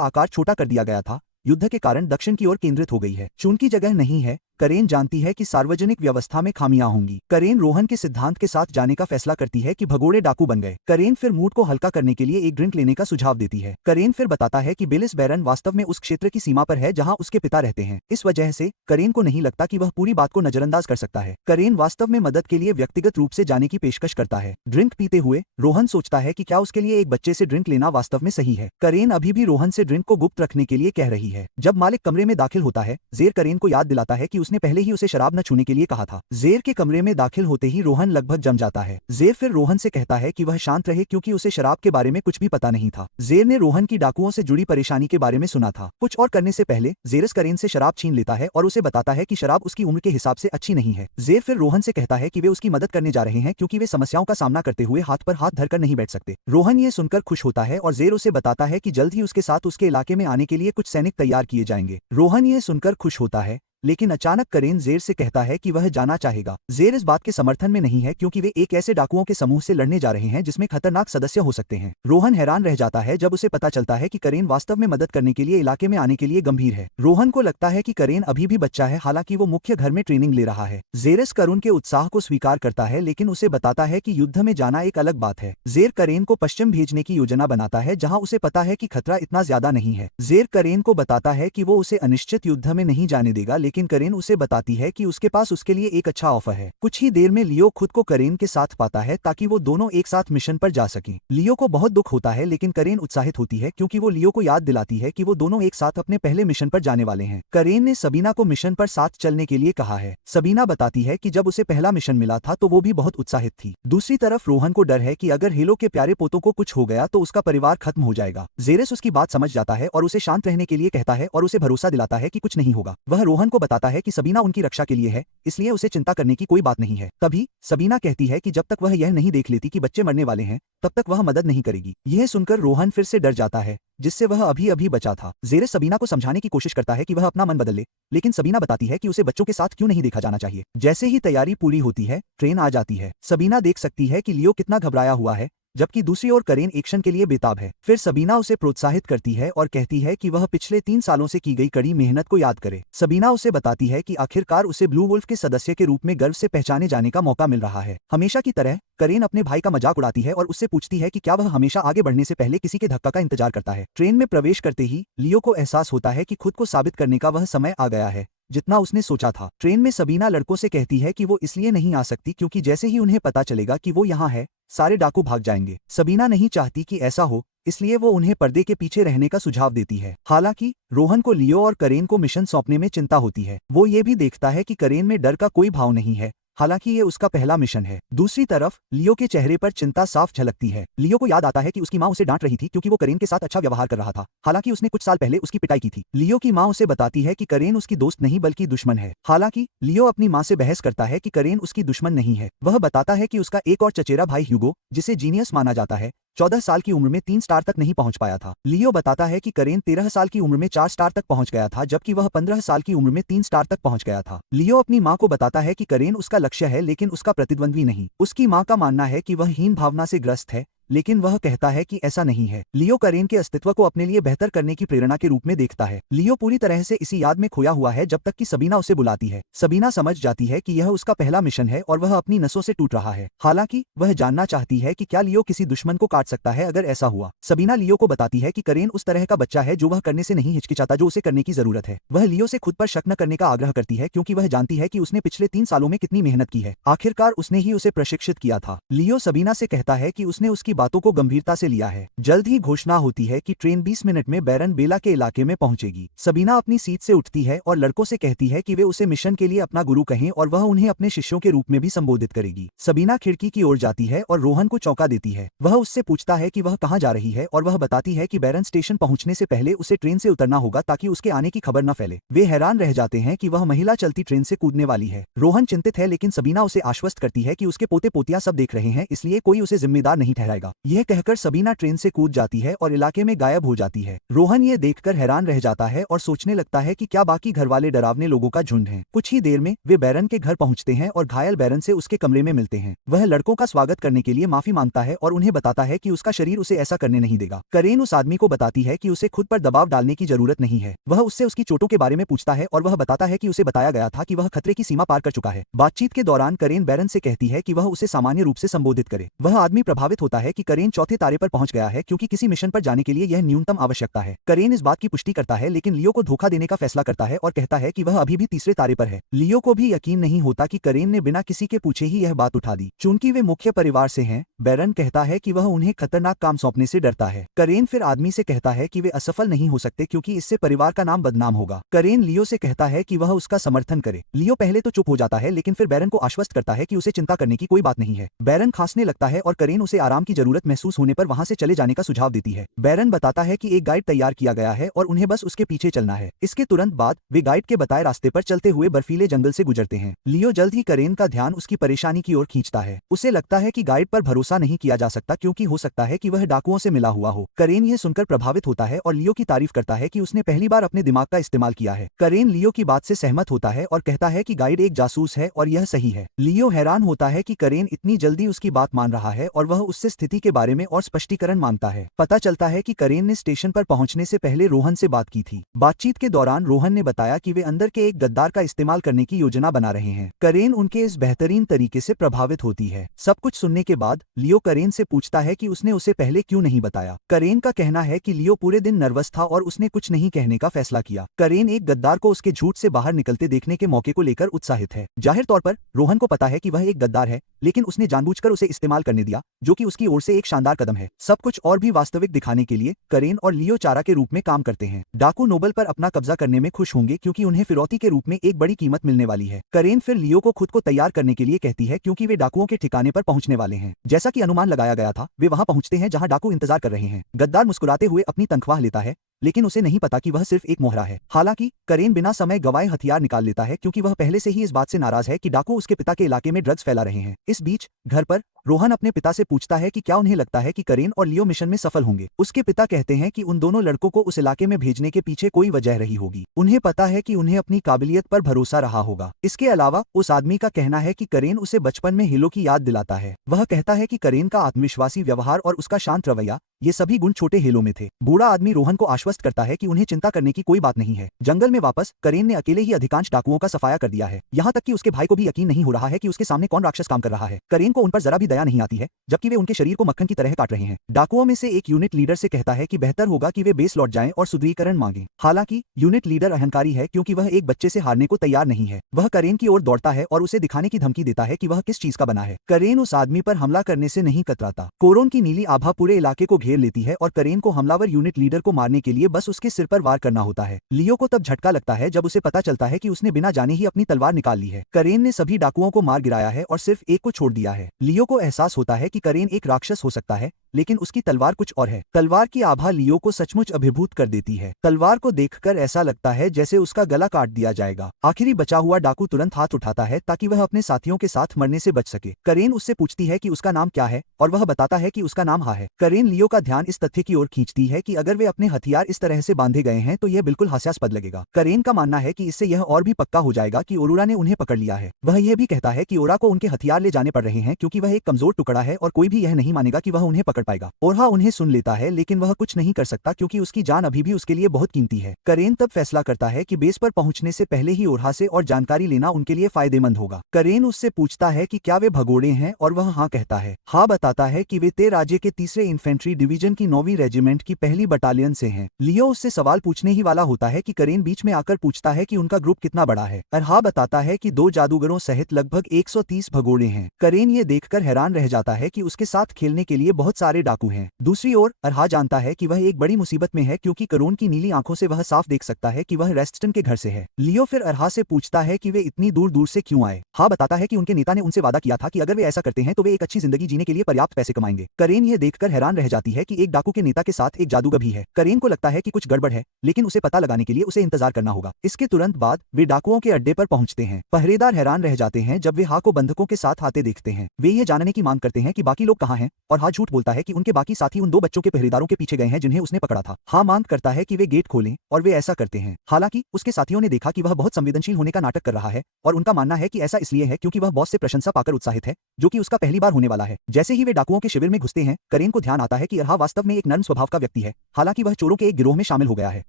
आकार छोटा कर दिया गया था, युद्ध के कारण दक्षिण की ओर केंद्रित हो गई है। चुन की जगह नहीं है। करेन जानती है कि सार्वजनिक व्यवस्था में खामियां होंगी। करेन रोहन के सिद्धांत के साथ जाने का फैसला करती है कि भगोड़े डाकू बन गए। करेन फिर मूड को हल्का करने के लिए एक ड्रिंक लेने का सुझाव देती है। करेन फिर बताता है कि बिलिस बैरन वास्तव में उस क्षेत्र की सीमा पर है जहां उसके पिता रहते हैं। इस वजह से करेन को नहीं लगता कि वह पूरी बात को नजरअंदाज कर सकता है। करेन वास्तव में मदद के लिए व्यक्तिगत रूप से जाने की पेशकश करता है। ड्रिंक पीते हुए रोहन सोचता है कि क्या उसके लिए एक बच्चे से ड्रिंक लेना वास्तव में सही है। करेन अभी भी रोहन से ड्रिंक को गुप्त रखने के लिए कह रही है। जब मालिक कमरे में दाखिल होता है, जेर करेन को याद दिलाता है कि उसने पहले ही उसे शराब न छूने के लिए कहा था। जेर के कमरे में दाखिल होते ही रोहन लगभग जम जाता है। जेर फिर रोहन से कहता है कि वह शांत रहे क्योंकि उसे शराब के बारे में कुछ भी पता नहीं था। जेर ने रोहन की डाकुओं से जुड़ी परेशानी के बारे में सुना था। कुछ और करने से पहले जेरस करेन से शराब छीन लेता है और उसे बताता है कि शराब उसकी उम्र के हिसाब से अच्छी नहीं है। जेर फिर रोहन से कहता है कि वे उसकी मदद करने जा रहे हैं क्योंकि वे समस्याओं का सामना करते हुए हाथ पर हाथ धरकर नहीं बैठ सकते। रोहन ये सुनकर खुश होता है और जेर उसे बताता है कि जल्द ही उसके साथ उसके इलाके में आने के लिए कुछ सैनिक तैयार किए जाएंगे। रोहन ये सुनकर खुश होता है, लेकिन अचानक करेन जेर से कहता है कि वह जाना चाहेगा। जेर इस बात के समर्थन में नहीं है क्योंकि वे एक ऐसे डाकुओं के समूह से लड़ने जा रहे हैं जिसमें खतरनाक सदस्य हो सकते हैं। रोहन हैरान रह जाता है जब उसे पता चलता है कि करेन वास्तव में मदद करने के लिए इलाके में आने के लिए गंभीर है। रोहन को लगता है कि करेन अभी भी बच्चा है, हालांकि वो मुख्य घर में ट्रेनिंग ले रहा है। जेरस करुण के उत्साह को स्वीकार करता है, लेकिन उसे बताता है कि युद्ध में जाना एक अलग बात है। जेर करेन को पश्चिम भेजने की योजना बनाता है जहां उसे पता है कि खतरा इतना ज्यादा नहीं है। जेर करेन को बताता है कि वो उसे अनिश्चित युद्ध में नहीं जाने देगा, लेकिन करेन उसे बताती है कि उसके पास उसके लिए एक अच्छा ऑफर है। कुछ ही देर में लियो खुद को करेन के साथ पाता है ताकि वो दोनों एक साथ मिशन पर जा सकें। लियो को बहुत दुख होता है, लेकिन करेन उत्साहित होती है क्योंकि वो लियो को याद दिलाती है कि वो दोनों एक साथ अपने पहले मिशन पर जाने वाले हैं। करेन ने सबीना को मिशन पर साथ चलने के लिए कहा है। सबीना बताती है कि जब उसे पहला मिशन मिला था तो वो भी बहुत उत्साहित थी। दूसरी तरफ रोहन को डर है कि अगर हेलो के प्यारे पोतों को कुछ हो गया तो उसका परिवार खत्म हो जाएगा। जेरस उसकी बात समझ जाता है और उसे शांत रहने के लिए कहता है और उसे भरोसा दिलाता है कि कुछ नहीं होगा। वह रोहन को बताता है कि सबीना उनकी रक्षा के लिए है, इसलिए उसे चिंता करने की कोई बात नहीं है। तभी सबीना कहती है कि जब तक वह यह नहीं देख लेती कि बच्चे मरने वाले हैं, तब तक वह मदद नहीं करेगी। यह सुनकर रोहन फिर से डर जाता है, जिससे वह अभी अभी बचा था। जेरस सबीना को समझाने की कोशिश करता है कि वह अपना मन बदल ले, लेकिन सबीना बताती है कि उसे बच्चों के साथ क्यों नहीं देखा जाना चाहिए। जैसे ही तैयारी पूरी होती है, ट्रेन आ जाती है। सबीना देख सकती है कि लियो कितना घबराया हुआ है, जबकि दूसरी ओर करेन एक्शन के लिए बेताब है। फिर सबीना उसे प्रोत्साहित करती है और कहती है कि वह पिछले 3 सालों से की गई कड़ी मेहनत को याद करे। सबीना उसे बताती है कि आखिरकार उसे ब्लू वुल्फ के सदस्य के रूप में गर्व से पहचाने जाने का मौका मिल रहा है। हमेशा की तरह करेन अपने भाई का मजाक उड़ाती है और उससे पूछती है कि क्या वह हमेशा आगे बढ़ने से पहले किसी के धक्का का इंतजार करता है। ट्रेन में प्रवेश करते ही लियो को एहसास होता है कि खुद को साबित करने का वह समय आ गया है जितना उसने सोचा था। ट्रेन में सबीना लड़कों से कहती है कि वो इसलिए नहीं आ सकती क्योंकि जैसे ही उन्हें पता चलेगा कि वो यहाँ है, सारे डाकू भाग जाएंगे। सबीना नहीं चाहती कि ऐसा हो, इसलिए वो उन्हें पर्दे के पीछे रहने का सुझाव देती है। हालांकि रोहन को लियो और करेन को मिशन सौंपने में चिंता होती है। वो ये भी देखता है कि करेन में डर का कोई भाव नहीं है, हालांकि ये उसका पहला मिशन है। दूसरी तरफ लियो के चेहरे पर चिंता साफ झलकती है। लियो को याद आता है कि उसकी माँ उसे डांट रही थी क्योंकि वो करेन के साथ अच्छा व्यवहार कर रहा था, हालांकि उसने कुछ साल पहले उसकी पिटाई की थी। लियो की माँ उसे बताती है कि करेन उसकी दोस्त नहीं बल्कि दुश्मन है। हालांकि लियो अपनी माँ से बहस करता है कि करेन उसकी दुश्मन नहीं है। वह बताता है कि उसका एक और चचेरा भाई ह्यूगो, जिसे जीनियस माना जाता है, 14 साल की उम्र में 3 स्टार तक नहीं पहुंच पाया था। लियो बताता है कि करेन 13 साल की उम्र में 4 स्टार तक पहुंच गया था, जबकि वह 15 साल की उम्र में 3 स्टार तक पहुंच गया था। लियो अपनी मां को बताता है कि करेन उसका लक्ष्य है, लेकिन उसका प्रतिद्वंद्वी नहीं। उसकी मां का मानना है कि वह हीन भावना से ग्रस्त है, लेकिन वह कहता है कि ऐसा नहीं है। लियो करेन के अस्तित्व को अपने लिए बेहतर करने की प्रेरणा के रूप में देखता है। लियो पूरी तरह से इसी याद में खोया हुआ है जब तक कि सबीना उसे बुलाती है। सबीना समझ जाती है कि यह उसका पहला मिशन है और वह अपनी नसों से टूट रहा है। हालांकि वह जानना चाहती है कि क्या लियो किसी दुश्मन को काट सकता है। अगर ऐसा हुआ, सबीना लियो को बताती है कि करेन उस तरह का बच्चा है जो वह करने से नहीं हिचकिचाता जो उसे करने की जरूरत है। वह लियो से खुद पर शक न करने का आग्रह करती है क्योंकि वह जानती है कि उसने पिछले 3 सालों में कितनी मेहनत की है। आखिरकार उसने ही उसे प्रशिक्षित किया था। लियो सबीना से कहता है कि उसने उसकी बातों को गंभीरता से लिया है। जल्द ही घोषणा होती है कि ट्रेन 20 मिनट में बैरन बेला के इलाके में पहुंचेगी। सबीना अपनी सीट से उठती है और लड़कों से कहती है कि वे उसे मिशन के लिए अपना गुरु कहें और वह उन्हें अपने शिष्यों के रूप में भी संबोधित करेगी। सबीना खिड़की की ओर जाती है और रोहन को चौंका देती है। वह उससे पूछता है कि वह कहां जा रही है और वह बताती है कि बैरन स्टेशन पहुंचने से पहले उसे ट्रेन से उतरना होगा ताकि उसके आने की खबर न फैले। वे हैरान रह जाते हैं कि वह महिला चलती ट्रेन से कूदने वाली है। रोहन चिंतित है लेकिन सबीना उसे आश्वस्त करती है कि उसके पोते पोतियां सब देख रहे हैं, इसलिए कोई उसे जिम्मेदार नहीं ठहराएगा। यह कहकर सबीना ट्रेन से कूद जाती है और इलाके में गायब हो जाती है। रोहन ये देखकर हैरान रह जाता है और सोचने लगता है कि क्या बाकी घरवाले डरावने लोगों का झुंड हैं। कुछ ही देर में वे बैरन के घर पहुंचते हैं और घायल बैरन से उसके कमरे में मिलते हैं। वह लड़कों का स्वागत करने के लिए माफी मांगता है और उन्हें बताता है कि उसका शरीर उसे ऐसा करने नहीं देगा। करेन उस आदमी को बताती है कि उसे खुद पर दबाव डालने की जरूरत नहीं है। वह उससे उसकी चोटों के बारे में पूछता है और वह बताता है कि उसे बताया गया था कि वह खतरे की सीमा पार कर चुका है। बातचीत के दौरान करेन बैरन से कहती है कि वह उसे सामान्य रूप से संबोधित करे। वह आदमी प्रभावित होता है कि करेन चौथे तारे पर पहुंच गया है क्योंकि किसी मिशन पर जाने के लिए यह न्यूनतम आवश्यकता है। करेन इस बात की पुष्टि करता है लेकिन लियो को धोखा देने का फैसला करता है और कहता है कि वह अभी भी तीसरे तारे पर है। लियो को भी यकीन नहीं होता कि करेन ने बिना किसी के पूछे ही यह बात उठा दी। चूंकि वे मुख्य परिवार से हैं, बैरन कहता है कि वह उन्हें खतरनाक काम सौंपने से डरता है। करेन फिर आदमी से कहता है कि वे असफल नहीं हो सकते क्योंकि इससे परिवार का नाम बदनाम होगा। करेन लियो से कहता है कि वह उसका समर्थन करे। लियो पहले तो चुप हो जाता है लेकिन फिर बैरन को आश्वस्त करता है कि उसे चिंता करने की कोई बात नहीं है। बैरन खांसने लगता है और करेन उसे आराम की जरूरत महसूस होने पर वहां से चले जाने का सुझाव देती है। बैरन बताता है कि एक गाइड तैयार किया गया है और उन्हें बस उसके पीछे चलना है। इसके तुरंत बाद वे गाइड के बताए रास्ते पर चलते हुए बर्फीले जंगल से गुजरते हैं। लियो जल्द ही करेन का ध्यान उसकी परेशानी की ओर खींचता है। उसे लगता है कि गाइड पर भरोसा नहीं किया जा सकता क्योंकि हो सकता है कि वह डाकुओं से मिला हुआ हो। करेन यह सुनकर प्रभावित होता है और लियो की तारीफ करता है कि उसने पहली बार अपने दिमाग का इस्तेमाल किया है। करेन लियो की बात से सहमत होता है और कहता है कि गाइड एक जासूस है और यह सही है। लियो हैरान होता है कि करेन इतनी जल्दी उसकी बात मान रहा है और वह उससे स्थिति के बारे में और स्पष्टीकरण मांगता है। पता चलता है कि करेन ने स्टेशन पर पहुंचने से पहले रोहन से बात की थी। बातचीत के दौरान रोहन ने बताया कि वे अंदर के एक गद्दार का इस्तेमाल करने की योजना बना रहे हैं। करेन उनके इस बेहतरीन तरीके से प्रभावित होती है। सब कुछ सुनने के बाद लियो करेन से पूछता है कि उसने उसे पहले क्यों नहीं बताया। करेन का कहना है कि लियो पूरे दिन नर्वस था और उसने कुछ नहीं कहने का फैसला किया। करेन एक गद्दार को उसके झूठ से बाहर निकलते देखने के मौके को लेकर उत्साहित है। जाहिर तौर पर रोहन को पता है कि वह एक गद्दार है, लेकिन उसने जानबूझकर उसे इस्तेमाल करने दिया, जो कि उसकी ओर से एक शानदार कदम है। सब कुछ और भी वास्तविक दिखाने के लिए करेन और लियो चारा के रूप में काम करते हैं। डाकू नोबल पर अपना कब्जा करने में खुश होंगे क्योंकि उन्हें फिरौती के रूप में एक बड़ी कीमत मिलने वाली है। करेन फिर लियो को खुद को तैयार करने के लिए कहती है क्योंकि वे डाकुओं के ठिकाने पर पहुंचने वाले हैं। जैसा कि अनुमान लगाया गया था, वे वहां पहुंचते हैं जहां डाकू इंतजार कर रहे हैं। गद्दार मुस्कुराते हुए अपनी तनख्वाह लेता है, लेकिन उसे नहीं पता कि वह सिर्फ एक मोहरा है। हालांकि करेन बिना समय गवाए हथियार निकाल लेता है क्योंकि वह पहले से ही इस बात से नाराज है कि डाकू उसके पिता के इलाके में ड्रग्स फैला रहे हैं। इस बीच घर पर रोहन अपने पिता से पूछता है कि क्या उन्हें लगता है कि करेन और लियो मिशन में सफल होंगे। उसके पिता कहते हैं कि उन दोनों लड़कों को उस इलाके में भेजने के पीछे कोई वजह रही होगी। उन्हें पता है कि उन्हें अपनी काबिलियत पर भरोसा रहा होगा। इसके अलावा उस आदमी का कहना है कि करेन उसे बचपन में हेलो की याद दिलाता है। वह कहता है कि करेन का आत्मविश्वासी व्यवहार और उसका शांत रवैया, ये सभी गुण छोटे हेलो में थे। बूढ़ा आदमी रोहन को आश्वस्त करता है कि उन्हें चिंता करने की कोई बात नहीं है। जंगल में वापस करेन ने अकेले ही अधिकांश डाकुओं का सफाया कर दिया है। यहाँ तक कि उसके भाई को भी यकीन नहीं हो रहा है कि उसके सामने कौन राक्षस काम कर रहा है। करेन को उन पर जरा भी दया नहीं आती है, जबकि वे उनके शरीर को मक्खन की तरह काट रहे हैं। डाकुओं में से एक यूनिट लीडर से कहता है कि बेहतर होगा कि वे बेस लौट जाएं और सुदृढ़ीकरण मांगें। हालांकि यूनिट लीडर अहंकारी है क्योंकि वह एक बच्चे से हारने को तैयार नहीं है। वह करेन की ओर दौड़ता है और उसे दिखाने की धमकी देता है कि वह किस चीज का बना है। करेन उस आदमी पर हमला करने से नहीं कतराता। कोरोन की नीली आभा पूरे इलाके को घेर लेती है और करेन को हमलावर यूनिट लीडर को मारने के लिए बस उसके सिर पर वार करना होता है। लियो को तब झटका लगता है जब उसे पता चलता है कि उसने बिना जाने ही अपनी तलवार निकाल ली है। करेन ने सभी डाकुओं को मार गिराया है और सिर्फ एक को छोड़ दिया है। लियो को एहसास होता है कि करेन एक राक्षस हो सकता है, लेकिन उसकी तलवार कुछ और है। तलवार की आभा लियो को सचमुच अभिभूत कर देती है। तलवार को देखकर ऐसा लगता है जैसे उसका गला काट दिया जाएगा। आखिरी बचा हुआ डाकू तुरंत हाथ उठाता है ताकि वह अपने साथियों के साथ मरने से बच सके। करेन उससे पूछती है कि उसका नाम क्या है और वह बताता है कि उसका नाम हा है। करेन लियो का ध्यान इस तथ्य की ओर खींचती है कि अगर वे अपने हथियार इस तरह से बांधे गए हैं तो यह बिल्कुल हास्यास्पद लगेगा। करेन का मानना है कि इससे यह और भी पक्का हो जाएगा कि ओरुरा ने उन्हें पकड़ लिया है। वह यह भी कहता है कि ओरा को उनके हथियार ले जाने पड़ रहे हैं क्योंकि वह एक कमजोर टुकड़ा है और कोई भी यह नहीं मानेगा कि वह उन्हें पकड़ पाएगा। ओरहा उन्हें सुन लेता है लेकिन वह कुछ नहीं कर सकता क्योंकि उसकी जान अभी भी उसके लिए बहुत कीमती है। करेन तब फैसला करता है कि बेस पर पहुंचने से पहले ही ओरहा से और जानकारी लेना उनके लिए फायदेमंद होगा। करेन उससे पूछता है कि क्या वे भगोड़े हैं और वह हाँ कहता है। हाँ बताता है कि वे ते राज्य के 3रे इन्फेंट्री डिवीजन की 9वीं रेजिमेंट की पहली बटालियन से हैं। लियो उससे सवाल पूछने ही वाला होता है कि करेन बीच में आकर पूछता है कि उनका ग्रुप कितना बड़ा है। अरहा बताता है कि 2 जादूगरों सहित लगभग 130 भगोड़े हैं। करेन ये देखकर हैरान रह जाता है कि उसके साथ खेलने के लिए बहुत सारे डाकू हैं। दूसरी ओर अरहा जानता है कि वह एक बड़ी मुसीबत में है क्योंकि करोन की नीली आंखों से वह साफ देख सकता है कि वह रेस्टन के घर से है। लियो फिर अरहा से पूछता है कि वे इतनी दूर दूर से क्यों आए। हाँ बताता है कि उनके नेता ने उनसे वादा किया था कि अगर वे ऐसा करते हैं तो वे एक अच्छी जिंदगी जीने के लिए पर्याप्त पैसे कमाएंगे। करेन यह देखकर हैरान रह जाती है कि एक डाकू के नेता के साथ एक जादूगर भी है। करेन को लगता है कि कुछ गड़बड़ है लेकिन उसे पता लगाने के लिए उसे इंतजार करना होगा। इसके तुरंत बाद वे डाकुओं के अड्डे पर पहुंचते हैं। पहरेदार हैरान रह जाते हैं जब वे हा को बंधकों के साथ आते देखते हैं। वे ये जानने की मांग करते हैं कि बाकी लोग कहाँ हैं और हा झूठ बोलता है कि उनके बाकी साथी उन 2 बच्चों के पहरेदारों के पीछे गए हैं जिन्हें उसने पकड़ा था। हा मांग करता है कि वे गेट खोलें और वे ऐसा करते हैं। हालांकि उसके साथियों ने देखा कि वह बहुत संवेदनशील होने का नाटक कर रहा है और उनका मानना है कि ऐसा इसलिए है क्योंकि वह बॉस से प्रशंसा पाकर उत्साहित है जो कि उसका पहली बार होने वाला है। जैसे ही वे डाकुओं के शिविर में घुसते हैं करेन को ध्यान आता है कि अरहा वास्तव में एक नर्म स्वभाव का व्यक्ति है, हालांकि वह चोरों के एक गिरोह में शामिल हो गया है।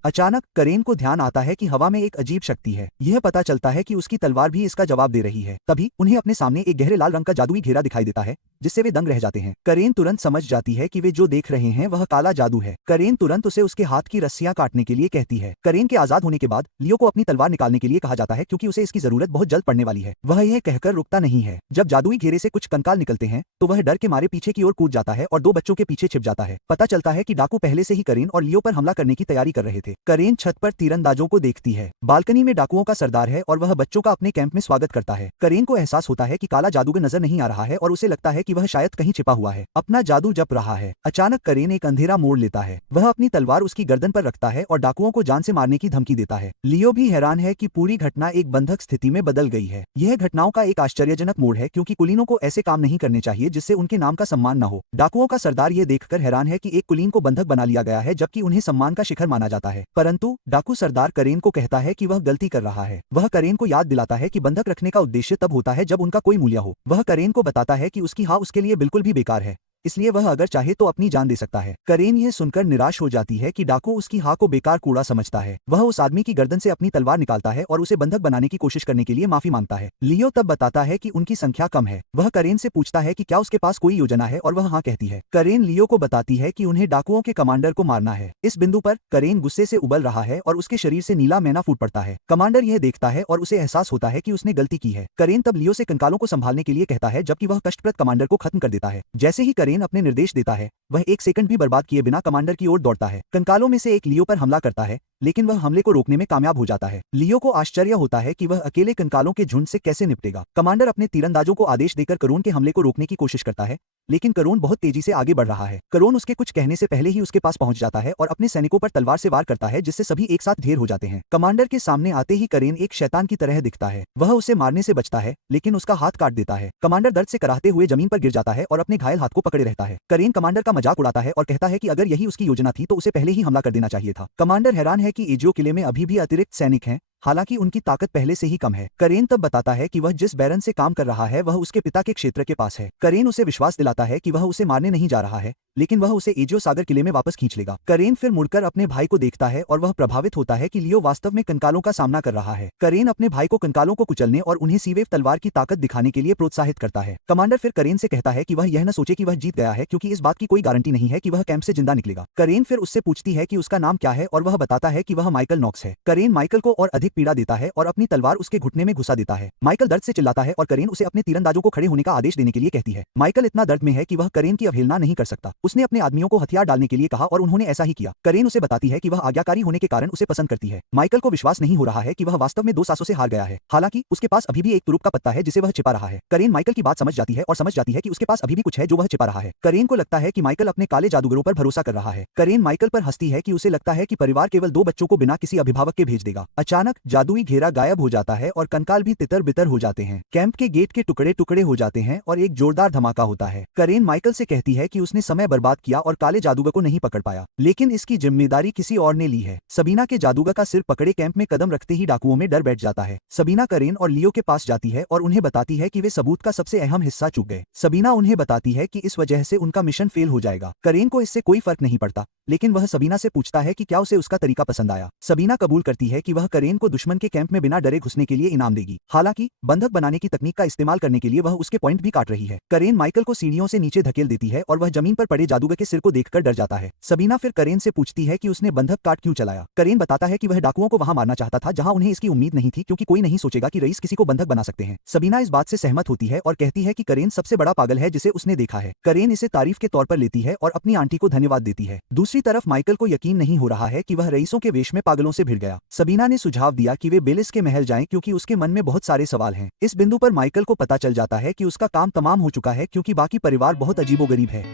अचानक करेन को ध्यान आता है कि हवा में एक अजीब शक्ति है। यह पता चलता है कि उसकी तलवार भी इसका जवाब दे रही है। तभी उन्हें अपने सामने एक गहरे लाल रंग का जादुई घेरा दिखाई देता है जिससे वे दंग रह जाते हैं। करेन तुरंत समझ जाती है कि वे जो देख रहे हैं वह काला जादू है। करेन तुरंत उसे उसके हाथ की रस्सियां काटने के लिए कहती है। करेन के आजाद होने के बाद लियो को अपनी तलवार निकालने के लिए कहा जाता है क्योंकि उसे इसकी जरूरत बहुत जल्द पड़ने वाली है। वह यह कहकर रुकता नहीं है। जब जादुई घेरे से कुछ कंकाल निकलते हैं तो वह डर के मारे पीछे की ओर कूद जाता है और 2 बच्चों के पीछे छिप जाता है। पता चलता है कि डाकू पहले से ही करेन और लियो पर हमला करने की तैयारी कर रहे थे। करेन छत पर तीरंदाजों को देखती है। बालकनी में डाकुओं का सरदार है और वह बच्चों का अपने कैंप में स्वागत करता है। करेन को एहसास होता है कि काला जादूगर नजर नहीं आ रहा है और उसे लगता है कि वह शायद कहीं छिपा हुआ है, अपना जादू जप रहा है। अचानक करेन एक अंधेरा मोड़ लेता है। वह अपनी तलवार उसकी गर्दन पर रखता है और डाकुओं को जान से मारने की धमकी देता है। लियो भी हैरान है कि पूरी घटना एक बंधक स्थिति में बदल गई है। यह घटनाओं का एक आश्चर्यजनक मोड़ है क्योंकि कुलीनों को ऐसे काम नहीं करने चाहिए जिससे उनके नाम का सम्मान न हो। डाकुओं का सरदार यह देखकर हैरान है कि एक कुलीन को बंधक बना लिया गया है जबकि उन्हें सम्मान का शिखर माना जाता है। परंतु डाकू सरदार करेन को कहता है कि वह गलती कर रहा है। वह करेन को याद दिलाता है कि बंधक रखने का उद्देश्य तब होता है जब उनका कोई मूल्य हो। वह करेन को बताता है कि उसकी हाँ उसके लिए बिल्कुल भी बेकार है, इसलिए वह अगर चाहे तो अपनी जान दे सकता है। करेन यह सुनकर निराश हो जाती है कि डाकू उसकी हाँ को बेकार कूड़ा समझता है। वह उस आदमी की गर्दन से अपनी तलवार निकालता है और उसे बंधक बनाने की कोशिश करने के लिए माफी मांगता है। लियो तब बताता है कि उनकी संख्या कम है। वह करेन से पूछता है कि क्या उसके पास कोई योजना है और वह हाँ कहती है। करेन लियो को बताती है कि उन्हें डाकुओं के कमांडर को मारना है। इस बिंदु पर करेन गुस्से से उबल रहा है और उसके शरीर से नीला मैना फूट पड़ता है। कमांडर यह देखता है और उसे एहसास होता है कि उसने गलती की है। करेन तब लियो से कंकालों को संभालने के लिए कहता है जबकि वह कष्टप्रद कमांडर को खत्म कर देता है। जैसे ही करेन अपने निर्देश देता है वह 1 सेकंड भी बर्बाद किए बिना कमांडर की ओर दौड़ता है। कंकालों में से एक लियो पर हमला करता है लेकिन वह हमले को रोकने में कामयाब हो जाता है। लियो को आश्चर्य होता है कि वह अकेले कंकालों के झुंड से कैसे निपटेगा। कमांडर अपने तीरंदाजों को आदेश देकर करोन के हमले को रोकने की कोशिश करता है लेकिन करोन बहुत तेजी से आगे बढ़ रहा है। करोन उसके कुछ कहने से पहले ही उसके पास पहुंच जाता है और अपने सैनिकों पर तलवार से वार करता है जिससे सभी एक साथ ढेर हो जाते हैं। कमांडर के सामने आते ही करेन एक शैतान की तरह दिखता है। वह उसे मारने से बचता है लेकिन उसका हाथ काट देता है। कमांडर दर्द से कराहते हुए जमीन पर गिर जाता है और अपने घायल हाथ को पकड़े रहता है। करेन कमांडर का मजाक उड़ाता है और कहता है कि अगर यही उसकी योजना थी तो उसे पहले ही हमला कर देना चाहिए था। कमांडर हैरान है कि एजियो किले में अभी भी अतिरिक्त सैनिक हैं, हालांकि उनकी ताकत पहले से ही कम है। करेन तब बताता है कि वह जिस बैरन से काम कर रहा है वह उसके पिता के क्षेत्र के पास है। करेन उसे विश्वास दिलाता है कि वह उसे मारने नहीं जा रहा है लेकिन वह उसे एजियो सागर किले में वापस खींच लेगा। करेन फिर मुड़कर अपने भाई को देखता है और वह प्रभावित होता है कि लियो वास्तव में कंकालों का सामना कर रहा है। करेन अपने भाई को कंकालों को कुचलने और उन्हें सीवेव तलवार की ताकत दिखाने के लिए प्रोत्साहित करता है। कमांडर फिर करेन से कहता है कि वह यह न सोचे कि वह जीत गया है क्योंकि इस बात की कोई गारंटी नहीं है कि वह कैंप से जिंदा निकलेगा। करेन फिर उससे पूछती है कि उसका नाम क्या है और वह बताता है कि वह माइकल नॉक्स है। करेन माइकल को और अधिक पीड़ा देता है और अपनी तलवार उसके घुटने में घुसा देता है। माइकल दर्द से चिल्लाता है और करेन उसे अपने तीरंदाजों को खड़े होने का आदेश देने के लिए कहती है। माइकल इतना दर्द में है कि वह करेन की अवहेलना नहीं कर सकता। उसने अपने आदमियों को हथियार डालने के लिए कहा और उन्होंने ऐसा ही किया। करेन उसे बताती है कि वह आज्ञाकारी होने के कारण उसे पसंद करती है। माइकल को विश्वास नहीं हो रहा है कि वह वास्तव में 2 सासों से हार गया है, हालांकि उसके पास अभी भी एक तुरुप का पत्ता है जिसे वह छिपा रहा है। करेन माइकल की बात समझ जाती है और समझ जाती है कि उसके पास अभी भी कुछ है जो वह छिपा रहा है। करेन को लगता है कि माइकल अपने काले जादूगरों पर भरोसा कर रहा है। करेन माइकल पर हंसती है कि उसे लगता है कि परिवार केवल 2 बच्चों को बिना किसी अभिभावक के भेज देगा। अचानक अचानक जादुई घेरा गायब हो जाता है और कंकाल भी तितर बितर हो जाते हैं। कैंप के गेट के टुकड़े टुकड़े हो जाते हैं और एक जोरदार धमाका होता है। करेन माइकल से कहती है कि उसने समय बर्बाद किया और काले जादूगर को नहीं पकड़ पाया, लेकिन इसकी जिम्मेदारी किसी और ने ली है। सबीना के जादूगर का सिर पकड़े कैंप में कदम रखते ही डाकुओं में डर बैठ जाता है। सबीना करेन और लियो के पास जाती है और उन्हें बताती है कि वे सबूत का सबसे अहम हिस्सा चूक गए। सबीना उन्हें बताती है कि इस वजह से उनका मिशन फेल हो जाएगा। करेन को इससे कोई फर्क नहीं पड़ता, लेकिन वह सबीना से पूछता है कि क्या उसे उसका तरीका पसंद आया। सबीना कबूल करती है कि वह करेन को दुश्मन के कैंप में बिना डरे घुसने के लिए इनाम देगी। हालांकि बंधक बनाने की तकनीक का इस्तेमाल करने के लिए वह उसके पॉइंट भी काट रही है। करेन माइकल को सीढ़ियों से नीचे धकेल देती है और वह जमीन पर पड़े जादूगर के सिर को देखकर डर जाता है। सबीना फिर करेन से पूछती है कि उसने बंधक काट क्यों चलाया। करेन बताता है कि वह डाकुओं को वहां मारना चाहता था जहां उन्हें इसकी उम्मीद नहीं थी, क्योंकि कोई नहीं सोचेगा कि रईस किसी को बंधक बना सकते हैं। सबीना इस बात से सहमत होती है और कहती है कि करेन सबसे बड़ा पागल है जिसे उसने देखा है। करेन इसे तारीफ के तौर पर लेती है और अपनी आंटी को धन्यवाद देती है। दूसरी तरफ माइकल को यकीन नहीं हो रहा है कि वह रईसों के वेश में पागलों से भिड़ गया। सबीना ने सुझाव दिया कि वे बेलिस के महल जाएं क्योंकि उसके मन में बहुत सारे सवाल हैं। इस बिंदु पर माइकल को पता चल जाता है कि उसका काम तमाम हो चुका है, क्योंकि बाकी परिवार बहुत अजीबोगरीब है।